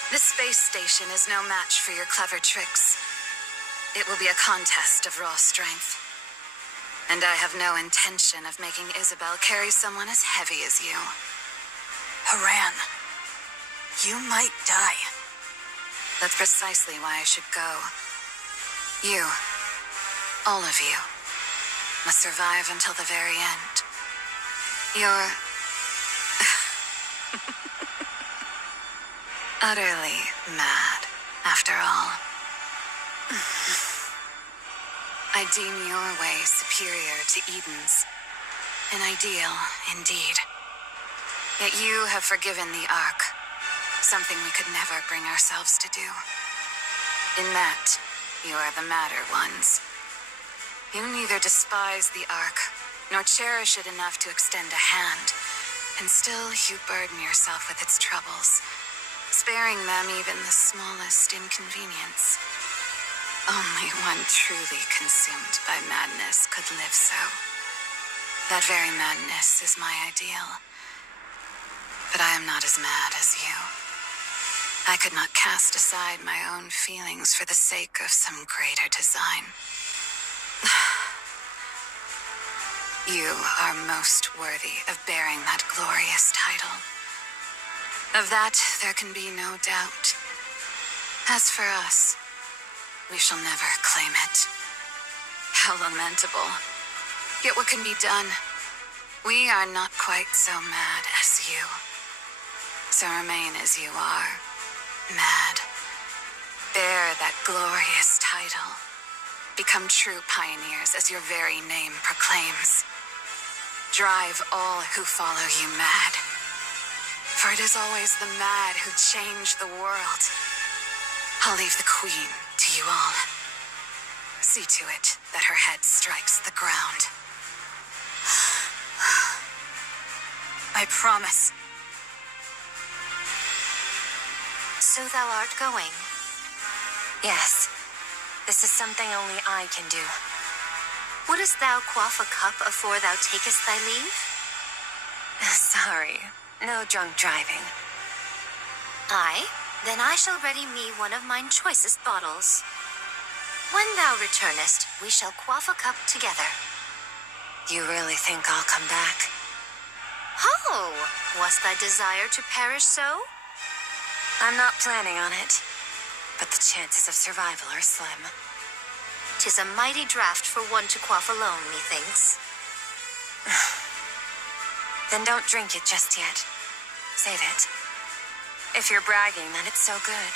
The space station is no match for your clever tricks. It will be a contest of raw strength. And I have no intention of making Isabel carry someone as heavy as you. Haran. You might die. That's precisely why I should go. You, all of you, must survive until the very end. Utterly mad, after all. I deem your way superior to Eden's. An ideal, indeed. Yet you have forgiven the Ark, something we could never bring ourselves to do. In that, you are the madder ones. You neither despise the Ark, nor cherish it enough to extend a hand, and still you burden yourself with its troubles, sparing them even the smallest inconvenience. Only one truly consumed by madness could live so. That very madness is my ideal. But I am not as mad as you. I could not cast aside my own feelings for the sake of some greater design. You are most worthy of bearing that glorious title. Of that, there can be no doubt. As for us, we shall never claim it. How lamentable. Yet what can be done? We are not quite so mad as you. So remain as you are, mad. Bear that glorious title. Become true pioneers as your very name proclaims. Drive all who follow you mad. For it is always the mad who change the world. I'll leave the Queen to you all. See to it that her head strikes the ground. I promise. So thou art going? Yes. This is something only I can do. Wouldst thou quaff a cup afore thou takest thy leave? Sorry. No drunk driving. Aye, then I shall ready me one of mine choicest bottles. When thou returnest, we shall quaff a cup together. You really think I'll come back? Ho! Was thy desire to perish so? I'm not planning on it, but the chances of survival are slim. 'Tis a mighty draught for one to quaff alone, methinks. Then don't drink it just yet. Save it. If you're bragging that it's so good,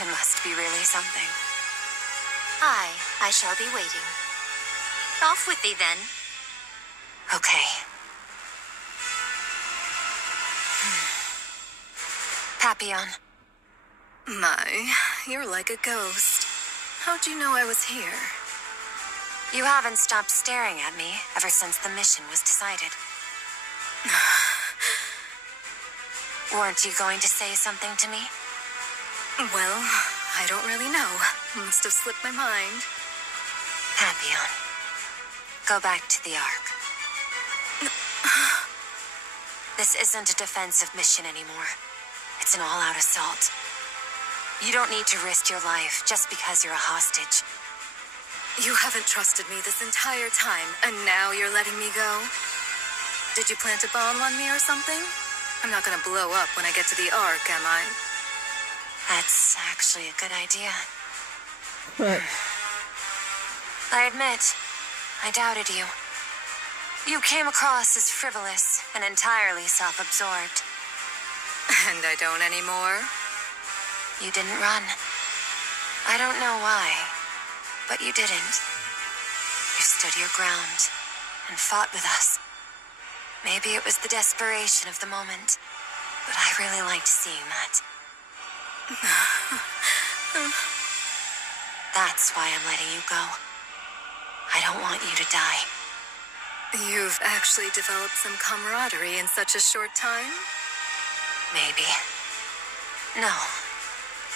it must be really something. Aye, I shall be waiting. Off with thee, then. Okay. Papillon. My, you're like a ghost. How'd you know I was here? You haven't stopped staring at me ever since the mission was decided. Weren't you going to say something to me? Well, I don't really know. Must have slipped my mind. Papillon. Go back to the Ark. This isn't a defensive mission anymore. It's an all-out assault. You don't need to risk your life just because you're a hostage. You haven't trusted me this entire time, and now you're letting me go? Did you plant a bomb on me or something? I'm not gonna blow up when I get to the Ark, am I? That's actually a good idea. What? I admit, I doubted you. You came across as frivolous and entirely self-absorbed. And I don't anymore? You didn't run. I don't know why, but you didn't. You stood your ground and fought with us. Maybe it was the desperation of the moment, but I really liked seeing that. That's why I'm letting you go. I don't want you to die. You've actually developed some camaraderie in such a short time? Maybe. No.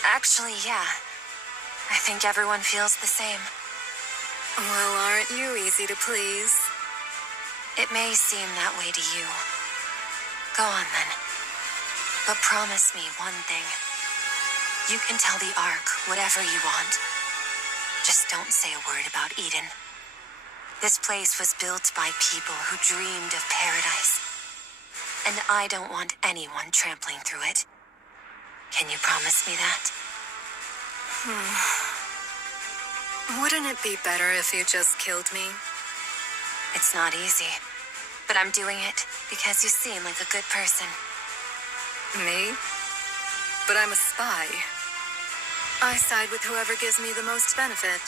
Actually, yeah. I think everyone feels the same. Well, aren't you easy to please? It may seem that way to you. Go on then. But promise me one thing. You can tell the Ark whatever you want. Just don't say a word about Eden. This place was built by people who dreamed of paradise. And I don't want anyone trampling through it. Can you promise me that? Wouldn't it be better if you just killed me? It's not easy. But I'm doing it because you seem like a good person. Me? but I'm a spy. I side with whoever gives me the most benefit.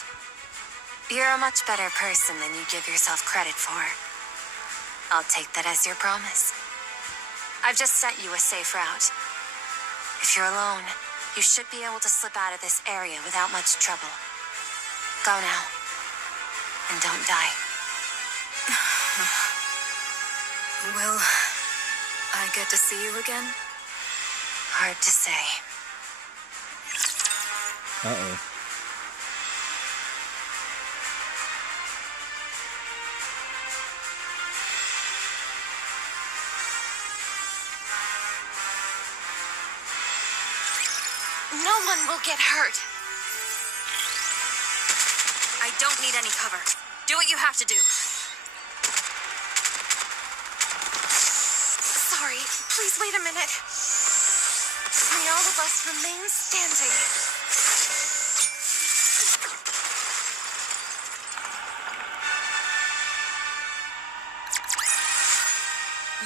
You're a much better person than you give yourself credit for. I'll take that as your promise. I've just sent you a safe route. If you're alone, you should be able to slip out of this area without much trouble. Go now. And don't die. Will I get to see you again? Hard to say. Uh-oh. No one will get hurt. I don't need any cover. Do what you have to do. Sorry, please wait a minute. May all of us remain standing.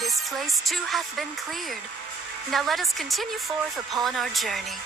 This place too hath been cleared. Now let us continue forth upon our journey.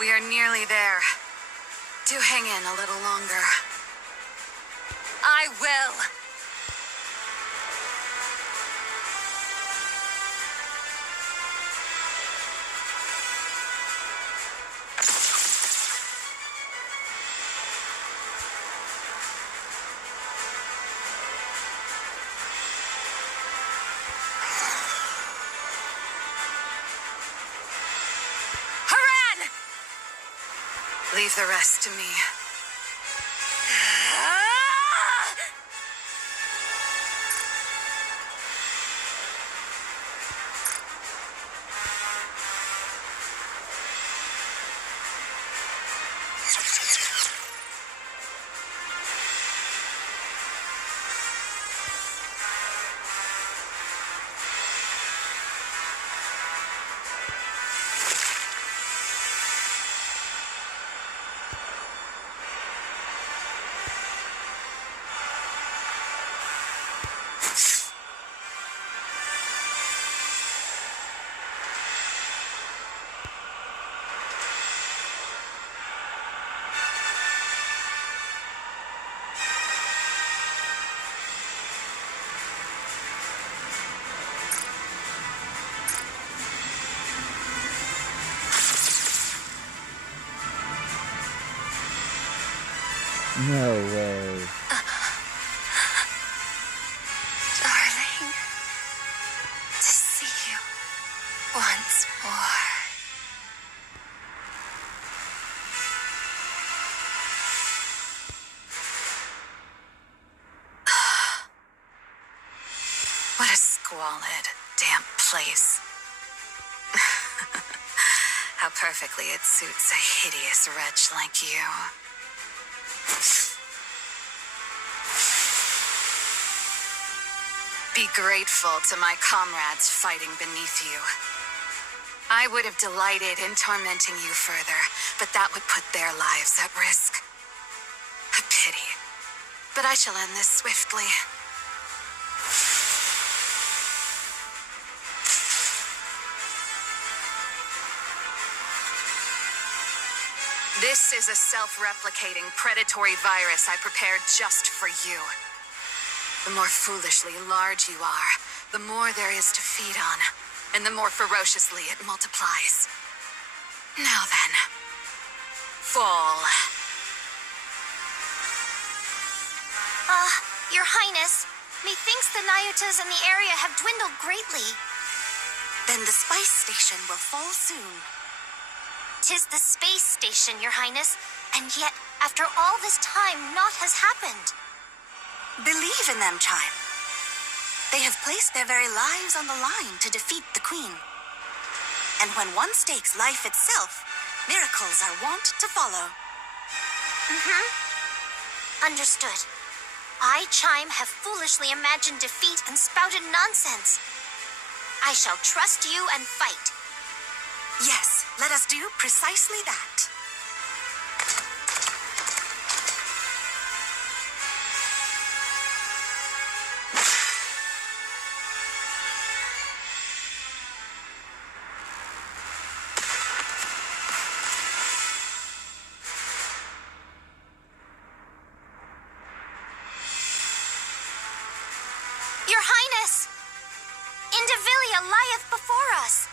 We are nearly there. Do hang in a little longer. I will. Leave the rest to me. No way. Darling, to see you once more. What a squalid, damp place. How perfectly it suits a hideous wretch like you. Be grateful to my comrades fighting beneath you. I would have delighted in tormenting you further, but that would put their lives at risk. A pity. But I shall end this swiftly. This is a self-replicating predatory virus I prepared just for you. The more foolishly large you are, the more there is to feed on, and the more ferociously it multiplies. Now then, fall. Your Highness, methinks the Nayutas in the area have dwindled greatly. Then the spice station will fall soon. 'Tis the space station, Your Highness, and yet, after all this time, naught has happened. Believe in them, Chime. They have placed their very lives on the line to defeat the Queen. And when one stakes life itself, miracles are wont to follow. Understood. I, Chime, have foolishly imagined defeat and spouted nonsense. I shall trust you and fight. Yes, let us do precisely that. Your Highness! Indivilia lieth before us.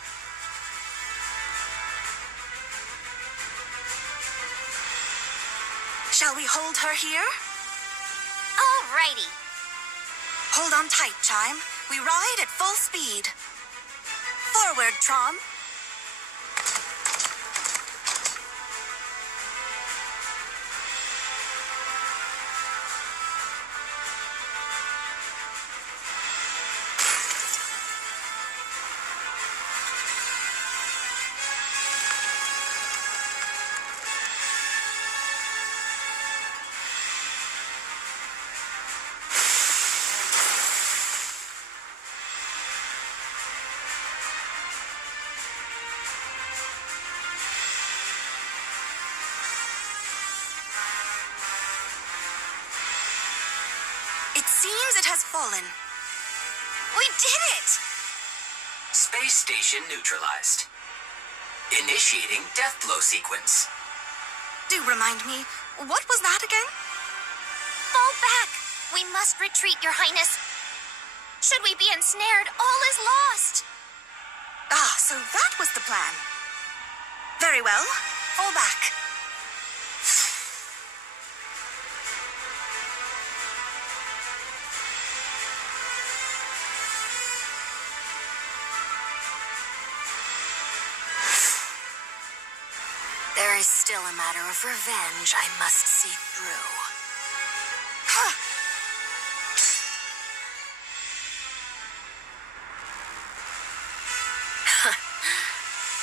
Shall we hold her here? Alrighty. Hold on tight, Chime. We ride at full speed. Forward, Trom. It seems it has fallen. We did it! Space station neutralized. Initiating death blow sequence. Do remind me, what was that again? Fall back! We must retreat, Your Highness. Should we be ensnared, all is lost. Ah, so that was the plan. Very well. Fall back. There is still a matter of revenge I must see through.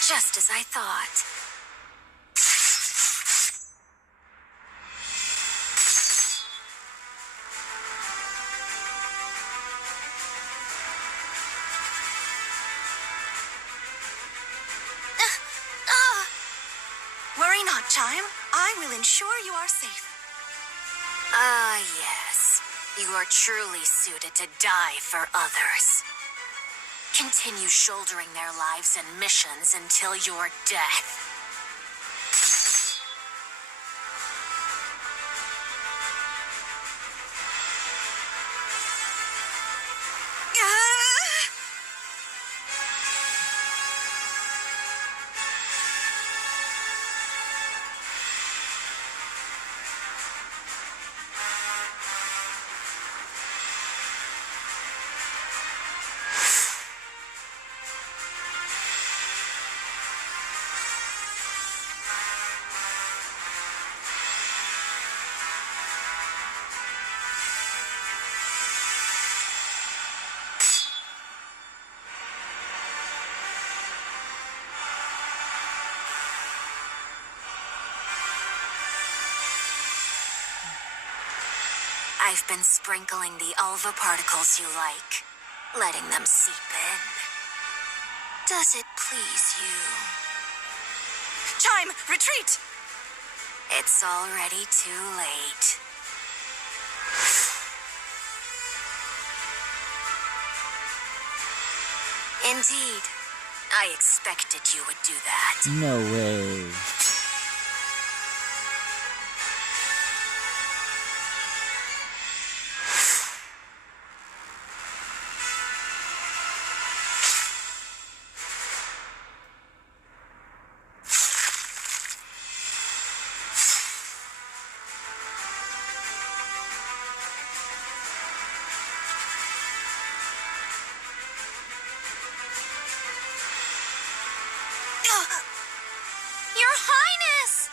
Just as I thought. Worry not, Chime. I will ensure you are safe. Ah, yes. You are truly suited to die for others. Continue shouldering their lives and missions until your death. I've been sprinkling the Ulva particles you like, letting them seep in. Does it please you? Chime, retreat! It's already too late. Indeed, I expected you would do that. No way. Your Highness!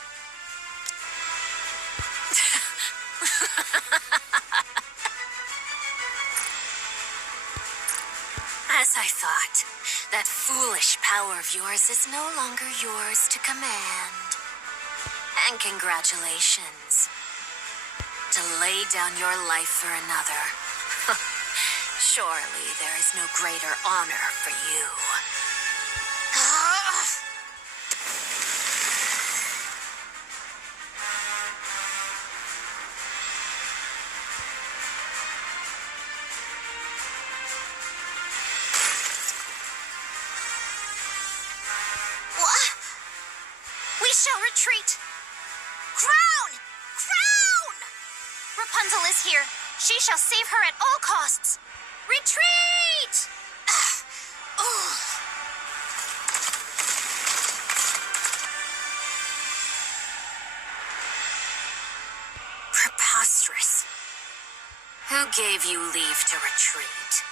As I thought. That foolish power of yours is no longer yours to command. And congratulations. To lay down your life for another. Surely there is no greater honor for you. We shall retreat. Crown! Crown! Rapunzel is here. She shall save her at all costs. Retreat! Preposterous. Who gave you leave to retreat?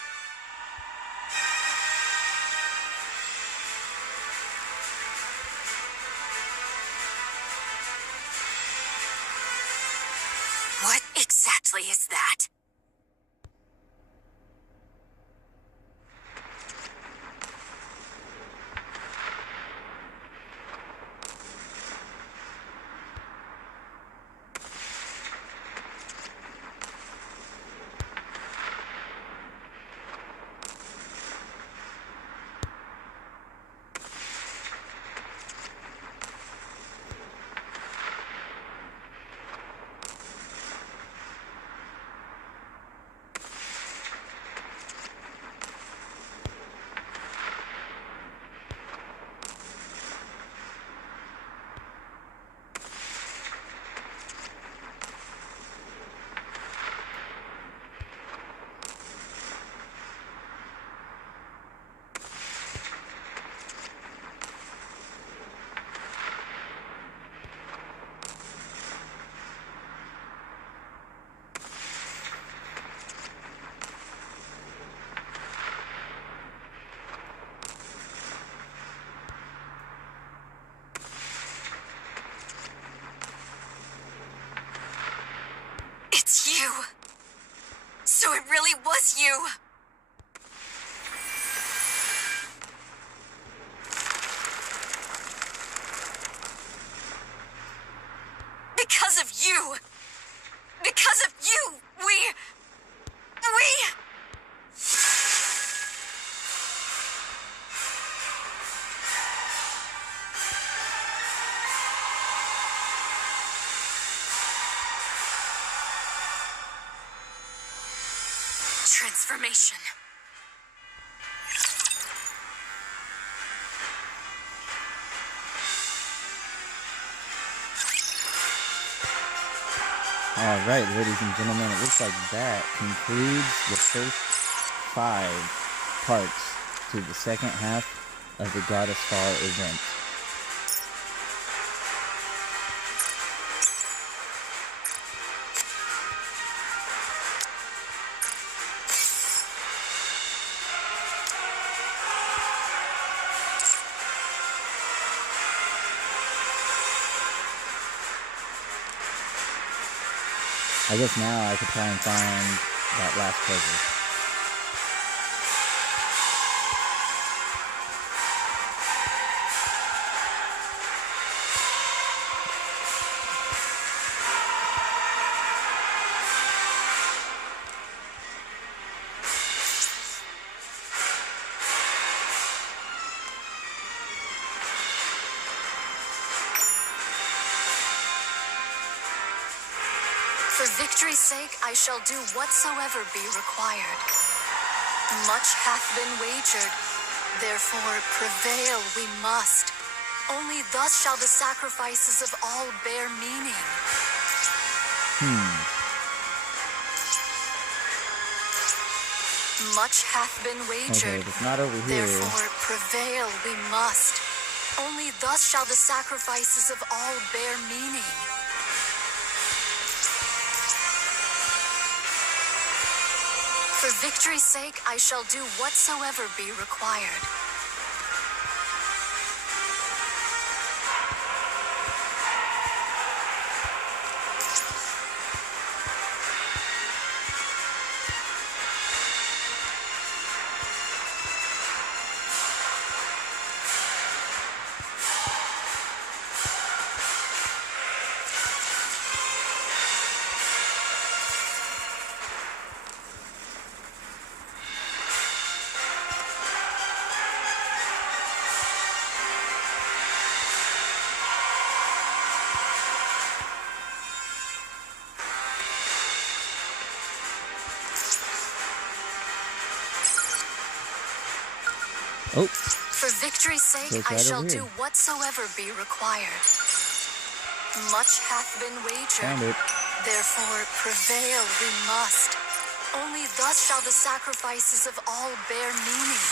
What exactly is that? It's you. So it really was you. Because of you. Because of you, we... Transformation. Alright, ladies and gentlemen, it looks like that concludes the first 5 parts to the second half of the Goddess Fall event. I guess now I could try and find that last treasure. For victory's sake, I shall do whatsoever be required. Much hath been wagered, therefore prevail we must. Only thus shall the sacrifices of all bear meaning. Much hath been wagered, Okay, it's not over here. therefore prevail we must. Only thus shall the sacrifices of all bear meaning. For victory's sake, I shall do whatsoever be required. Oh, For victory's sake, so it's I right shall over do here. whatsoever be required. Much hath been wagered, Found it. therefore prevail we must. Only thus shall the sacrifices of all bear meaning.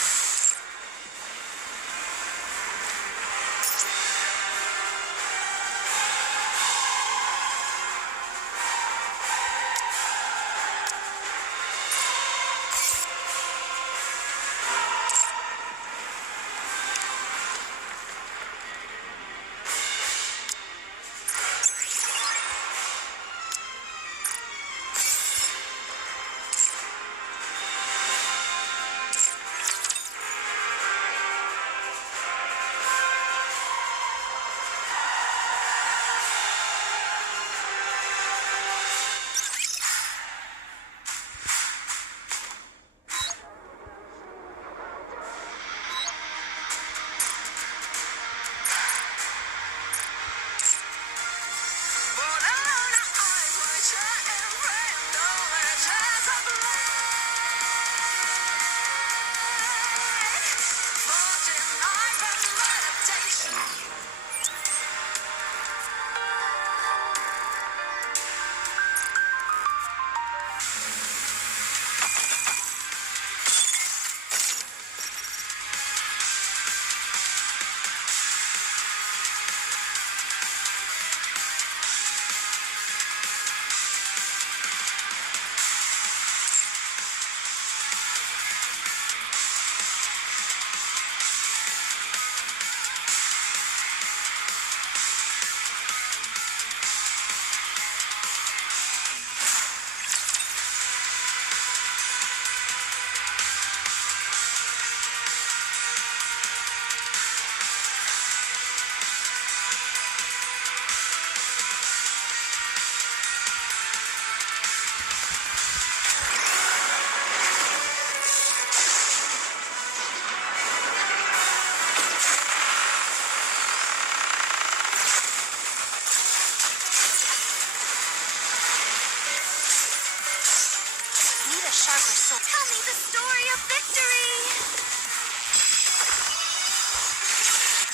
Sharper sword. Tell me the story of victory!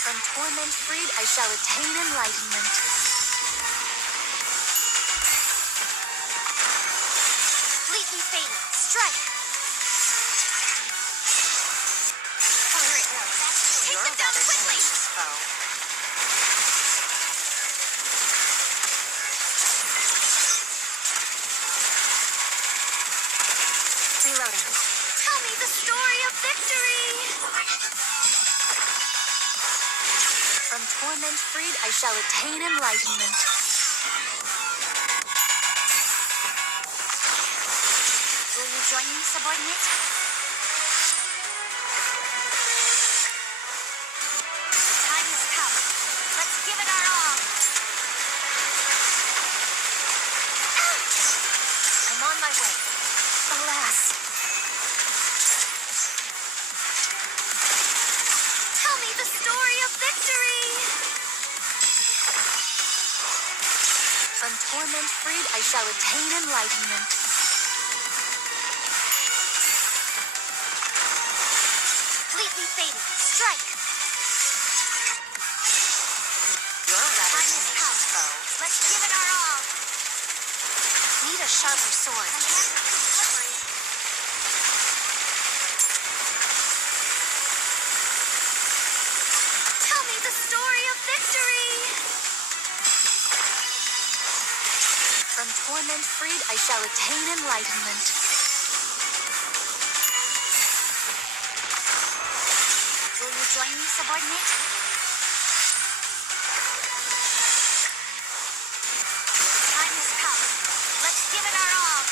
From torment freed, I shall attain enlightenment. Fleetly fading. Strike! Hurry, no. Take them down quickly! Reloading. Tell me the story of victory! From torment freed, I shall attain enlightenment. Will you join me, subordinate? The time has come. Let's give it our all. I'm on my way. Alas. Tell me the story of victory! From torment freed, I shall attain enlightenment. Fleetly fading. Strike! You're rather Time has tenacious, come. foe. Let's give it our all. Need a sharper sword. My hands are too slippery. Tell me the story of victory! From torment freed, I shall attain enlightenment. Will you join me, subordinate? The time has come. Let's give it our all.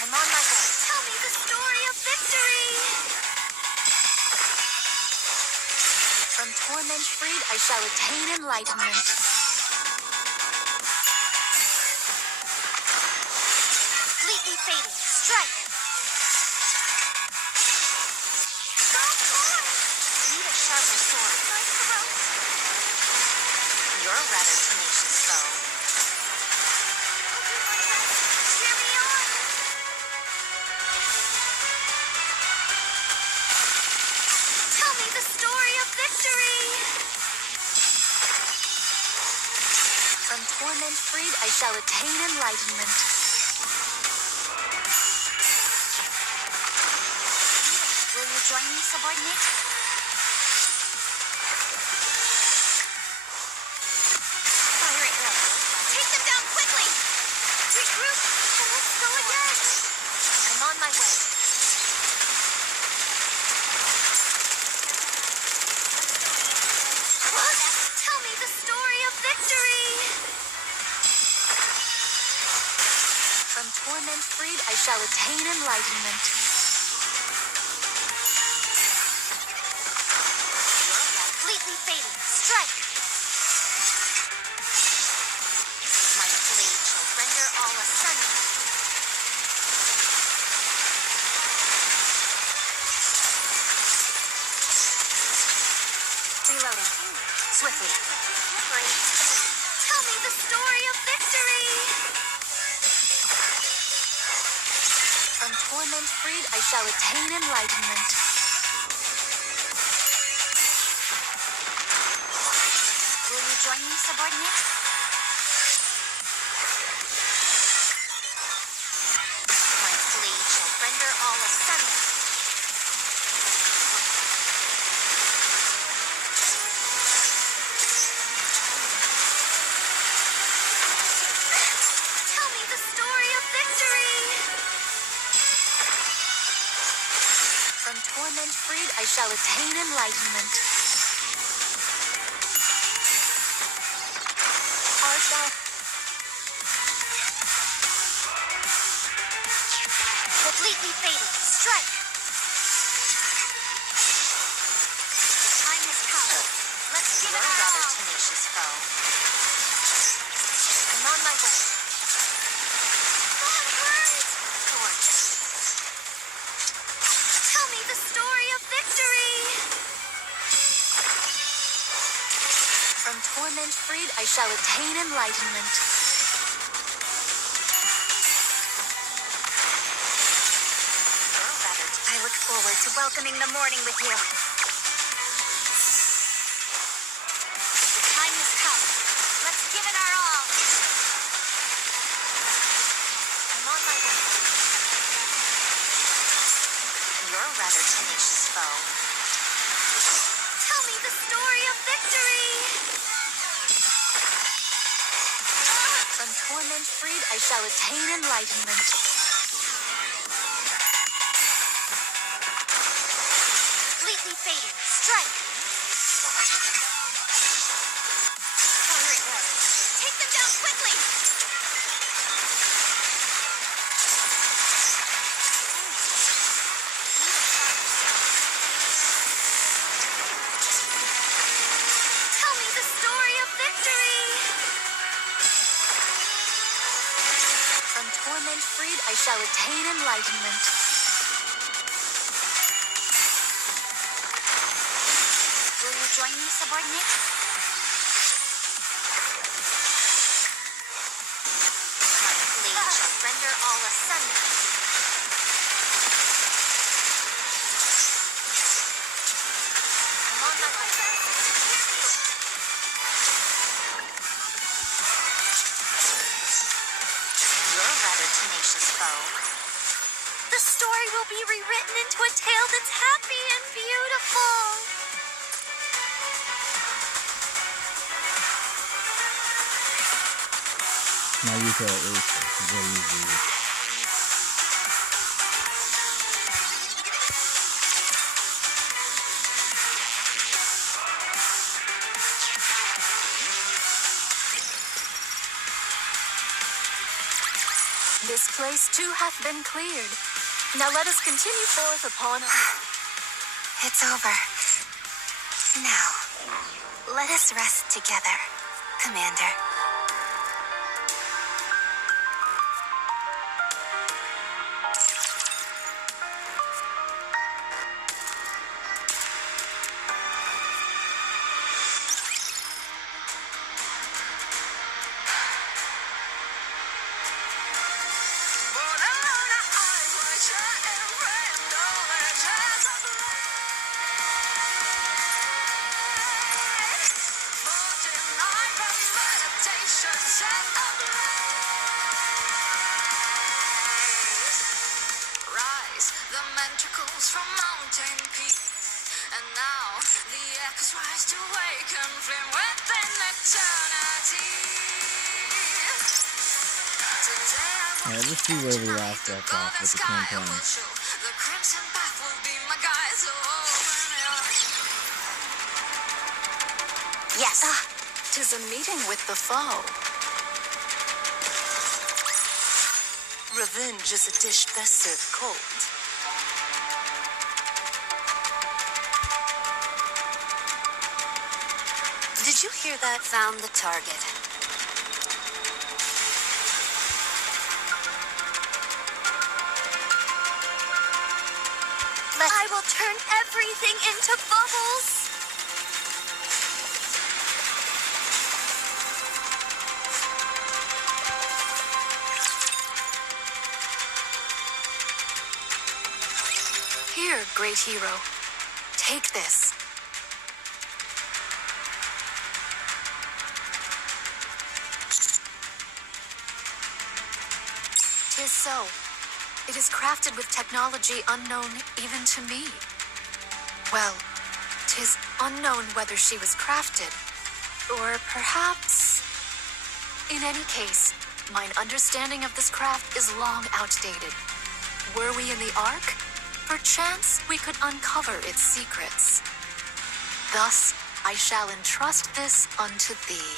I'm on my way. Tell me the story of victory! From torment freed, I shall attain enlightenment. Fleetly fading. Strike! Go for it! Need a sharper sword. My throat. You're rather tenacious, foe. victory! From torment freed, I shall attain enlightenment. Will you join me, subordinate? Fire at will. Take them down quickly! Regroup, and let's go again! I'm on my way. What? Tell me the story of victory! From torment freed, I shall attain enlightenment. Completely fading. Strike! My blade shall render all asunder. Reloading. Swiftly. Tell me the story of victory! From torment freed, I shall attain enlightenment. Will you join me, subordinate? My blade shall render all asunder. Tell me the story of victory! From torment freed, I shall attain enlightenment. Art thou Completely fading. Strike! The time has come. Let's give it You're a our rather all. tenacious foe. I'm on my way. That hurt! Gorgeous. Tell me the story of victory! From torment freed, I shall attain enlightenment. I look forward to welcoming the morning with you. The time has come. Let's give it our all. I'm on my way. You're a rather tenacious foe. Tell me the story of victory! From torment freed, I shall attain enlightenment. Completely fading. Strike! Fire at will. Take them down quickly! Tell me the story of victory! From torment freed, I shall attain enlightenment. Will you join me, subordinate? My blade shall render all asunder. I'm on my way. You're a rather tenacious foe. The story will be rewritten into a tale that's happy and beautiful. Naruto is very easy. This place too hath been cleared. Now let us continue forth upon It's over. Now, let us rest together, Commander. rose from mountain peaks, and now the echoes rise to awaken flame within eternity. Today I will Alright, let's see where we last left off with the campaign. the crimson path will be my guide, so open your... Yes. Tis a meeting with the foe. Revenge is a dish best served cold. Did you hear that? Found the target. I will turn everything into bubbles. Here, great hero. Take this. Tis so. It is crafted with technology unknown even to me. Well, 'tis unknown whether she was crafted, or perhaps... In any case, mine understanding of this craft is long outdated. Were we in the Ark? Perchance we could uncover its secrets. Thus, I shall entrust this unto thee.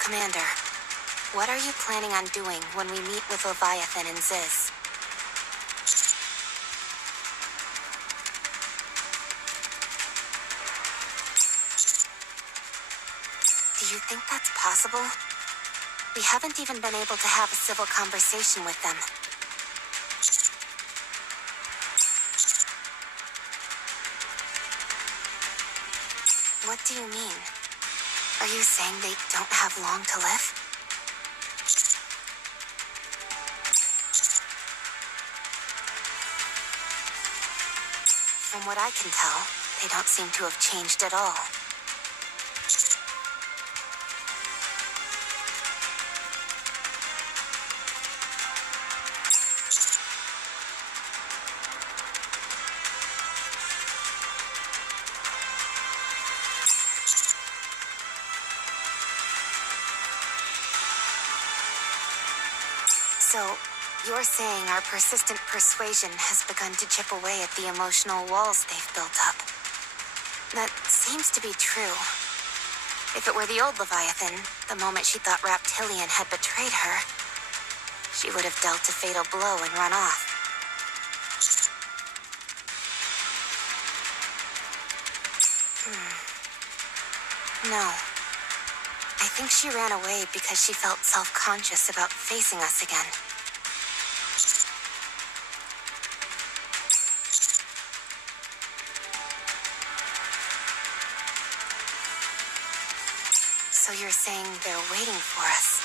Commander, what are you planning on doing when we meet with Leviathan and Ziz? Do you think that's possible? We haven't even been able to have a civil conversation with them. What do you mean? Are you saying they don't have long to live? From what I can tell, they don't seem to have changed at all. So, you're saying our persistent persuasion has begun to chip away at the emotional walls they've built up. That seems to be true. If it were the old Leviathan, the moment she thought Reptilian had betrayed her, she would have dealt a fatal blow and run off. No. I think she ran away because she felt self-conscious about facing us again. So you're saying they're waiting for us?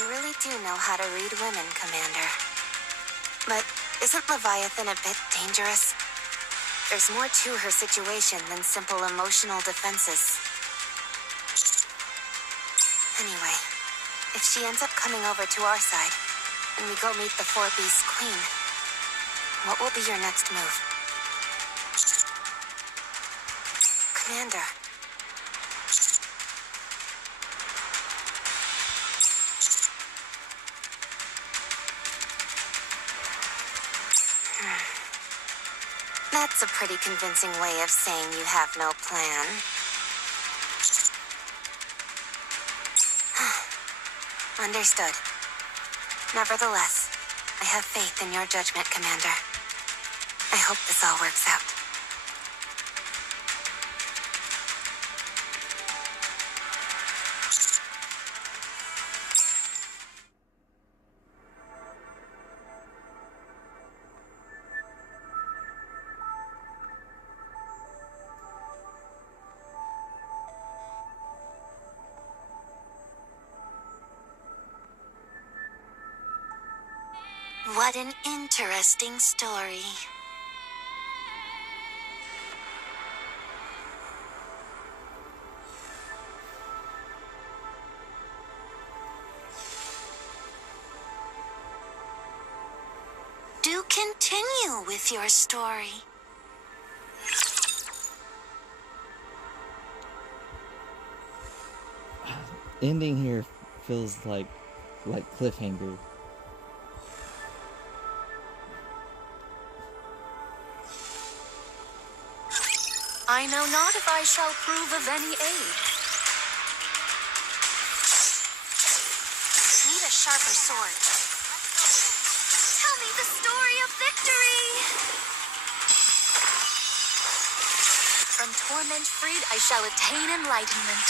You really do know how to read women, Commander. But isn't Leviathan a bit dangerous? There's more to her situation than simple emotional defenses. Anyway, if she ends up coming over to our side, and we go meet the Four Beasts Queen, what will be your next move? Commander. That's a pretty convincing way of saying you have no plan. Understood. Nevertheless, I have faith in your judgment, Commander. I hope this all works out. What an interesting story. continue with your story. Ending here feels like cliffhanger. I know not if I shall prove of any aid. Need a sharper sword. Tell me the story of victory! From torment freed, I shall attain enlightenment.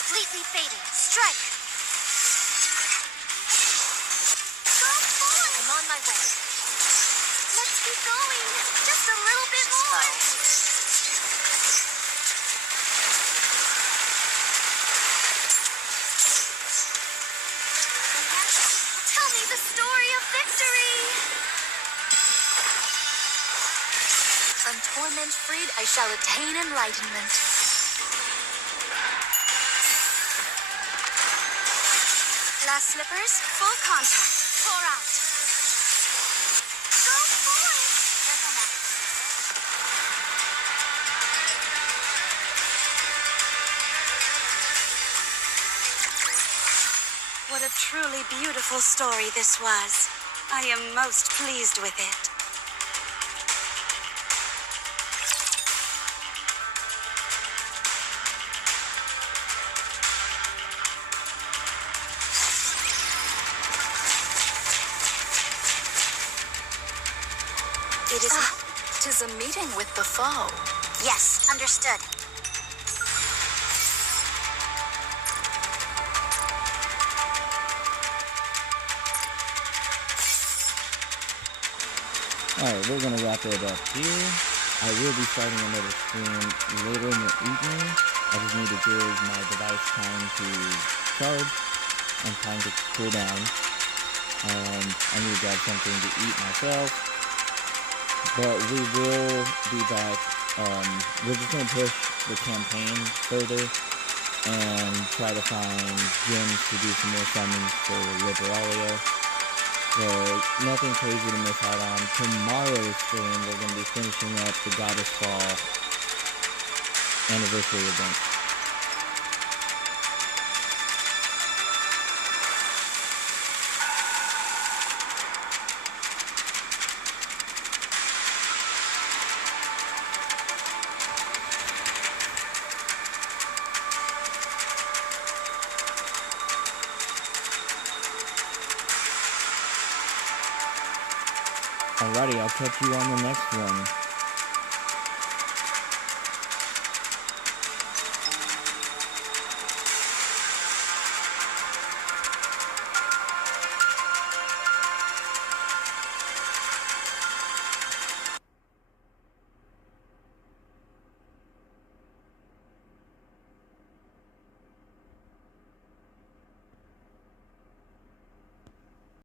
Completely fading. Strike! Go forward! I'm on my way. Let's keep going. Just a little bit more. Tell me the story of victory. From torment freed, I shall attain enlightenment. Last slippers, full contact. Pour out. Go forward. There's no matter. What a truly beautiful story this was. I am most pleased with it. It is... 'Tis a meeting with the foe. Yes, understood. Alright, we're gonna wrap it up here. I will be starting another stream later in the evening. I just need to give my device time to charge and time to cool down. I need to grab something to eat myself. But we will be back. We're just going to push the campaign further and try to find gems to do some more summons for Liberalia. So, nothing crazy to miss out on. Tomorrow's stream, we're going to be finishing up the Goddess Fall anniversary event. Alrighty, I'll catch you on the next one.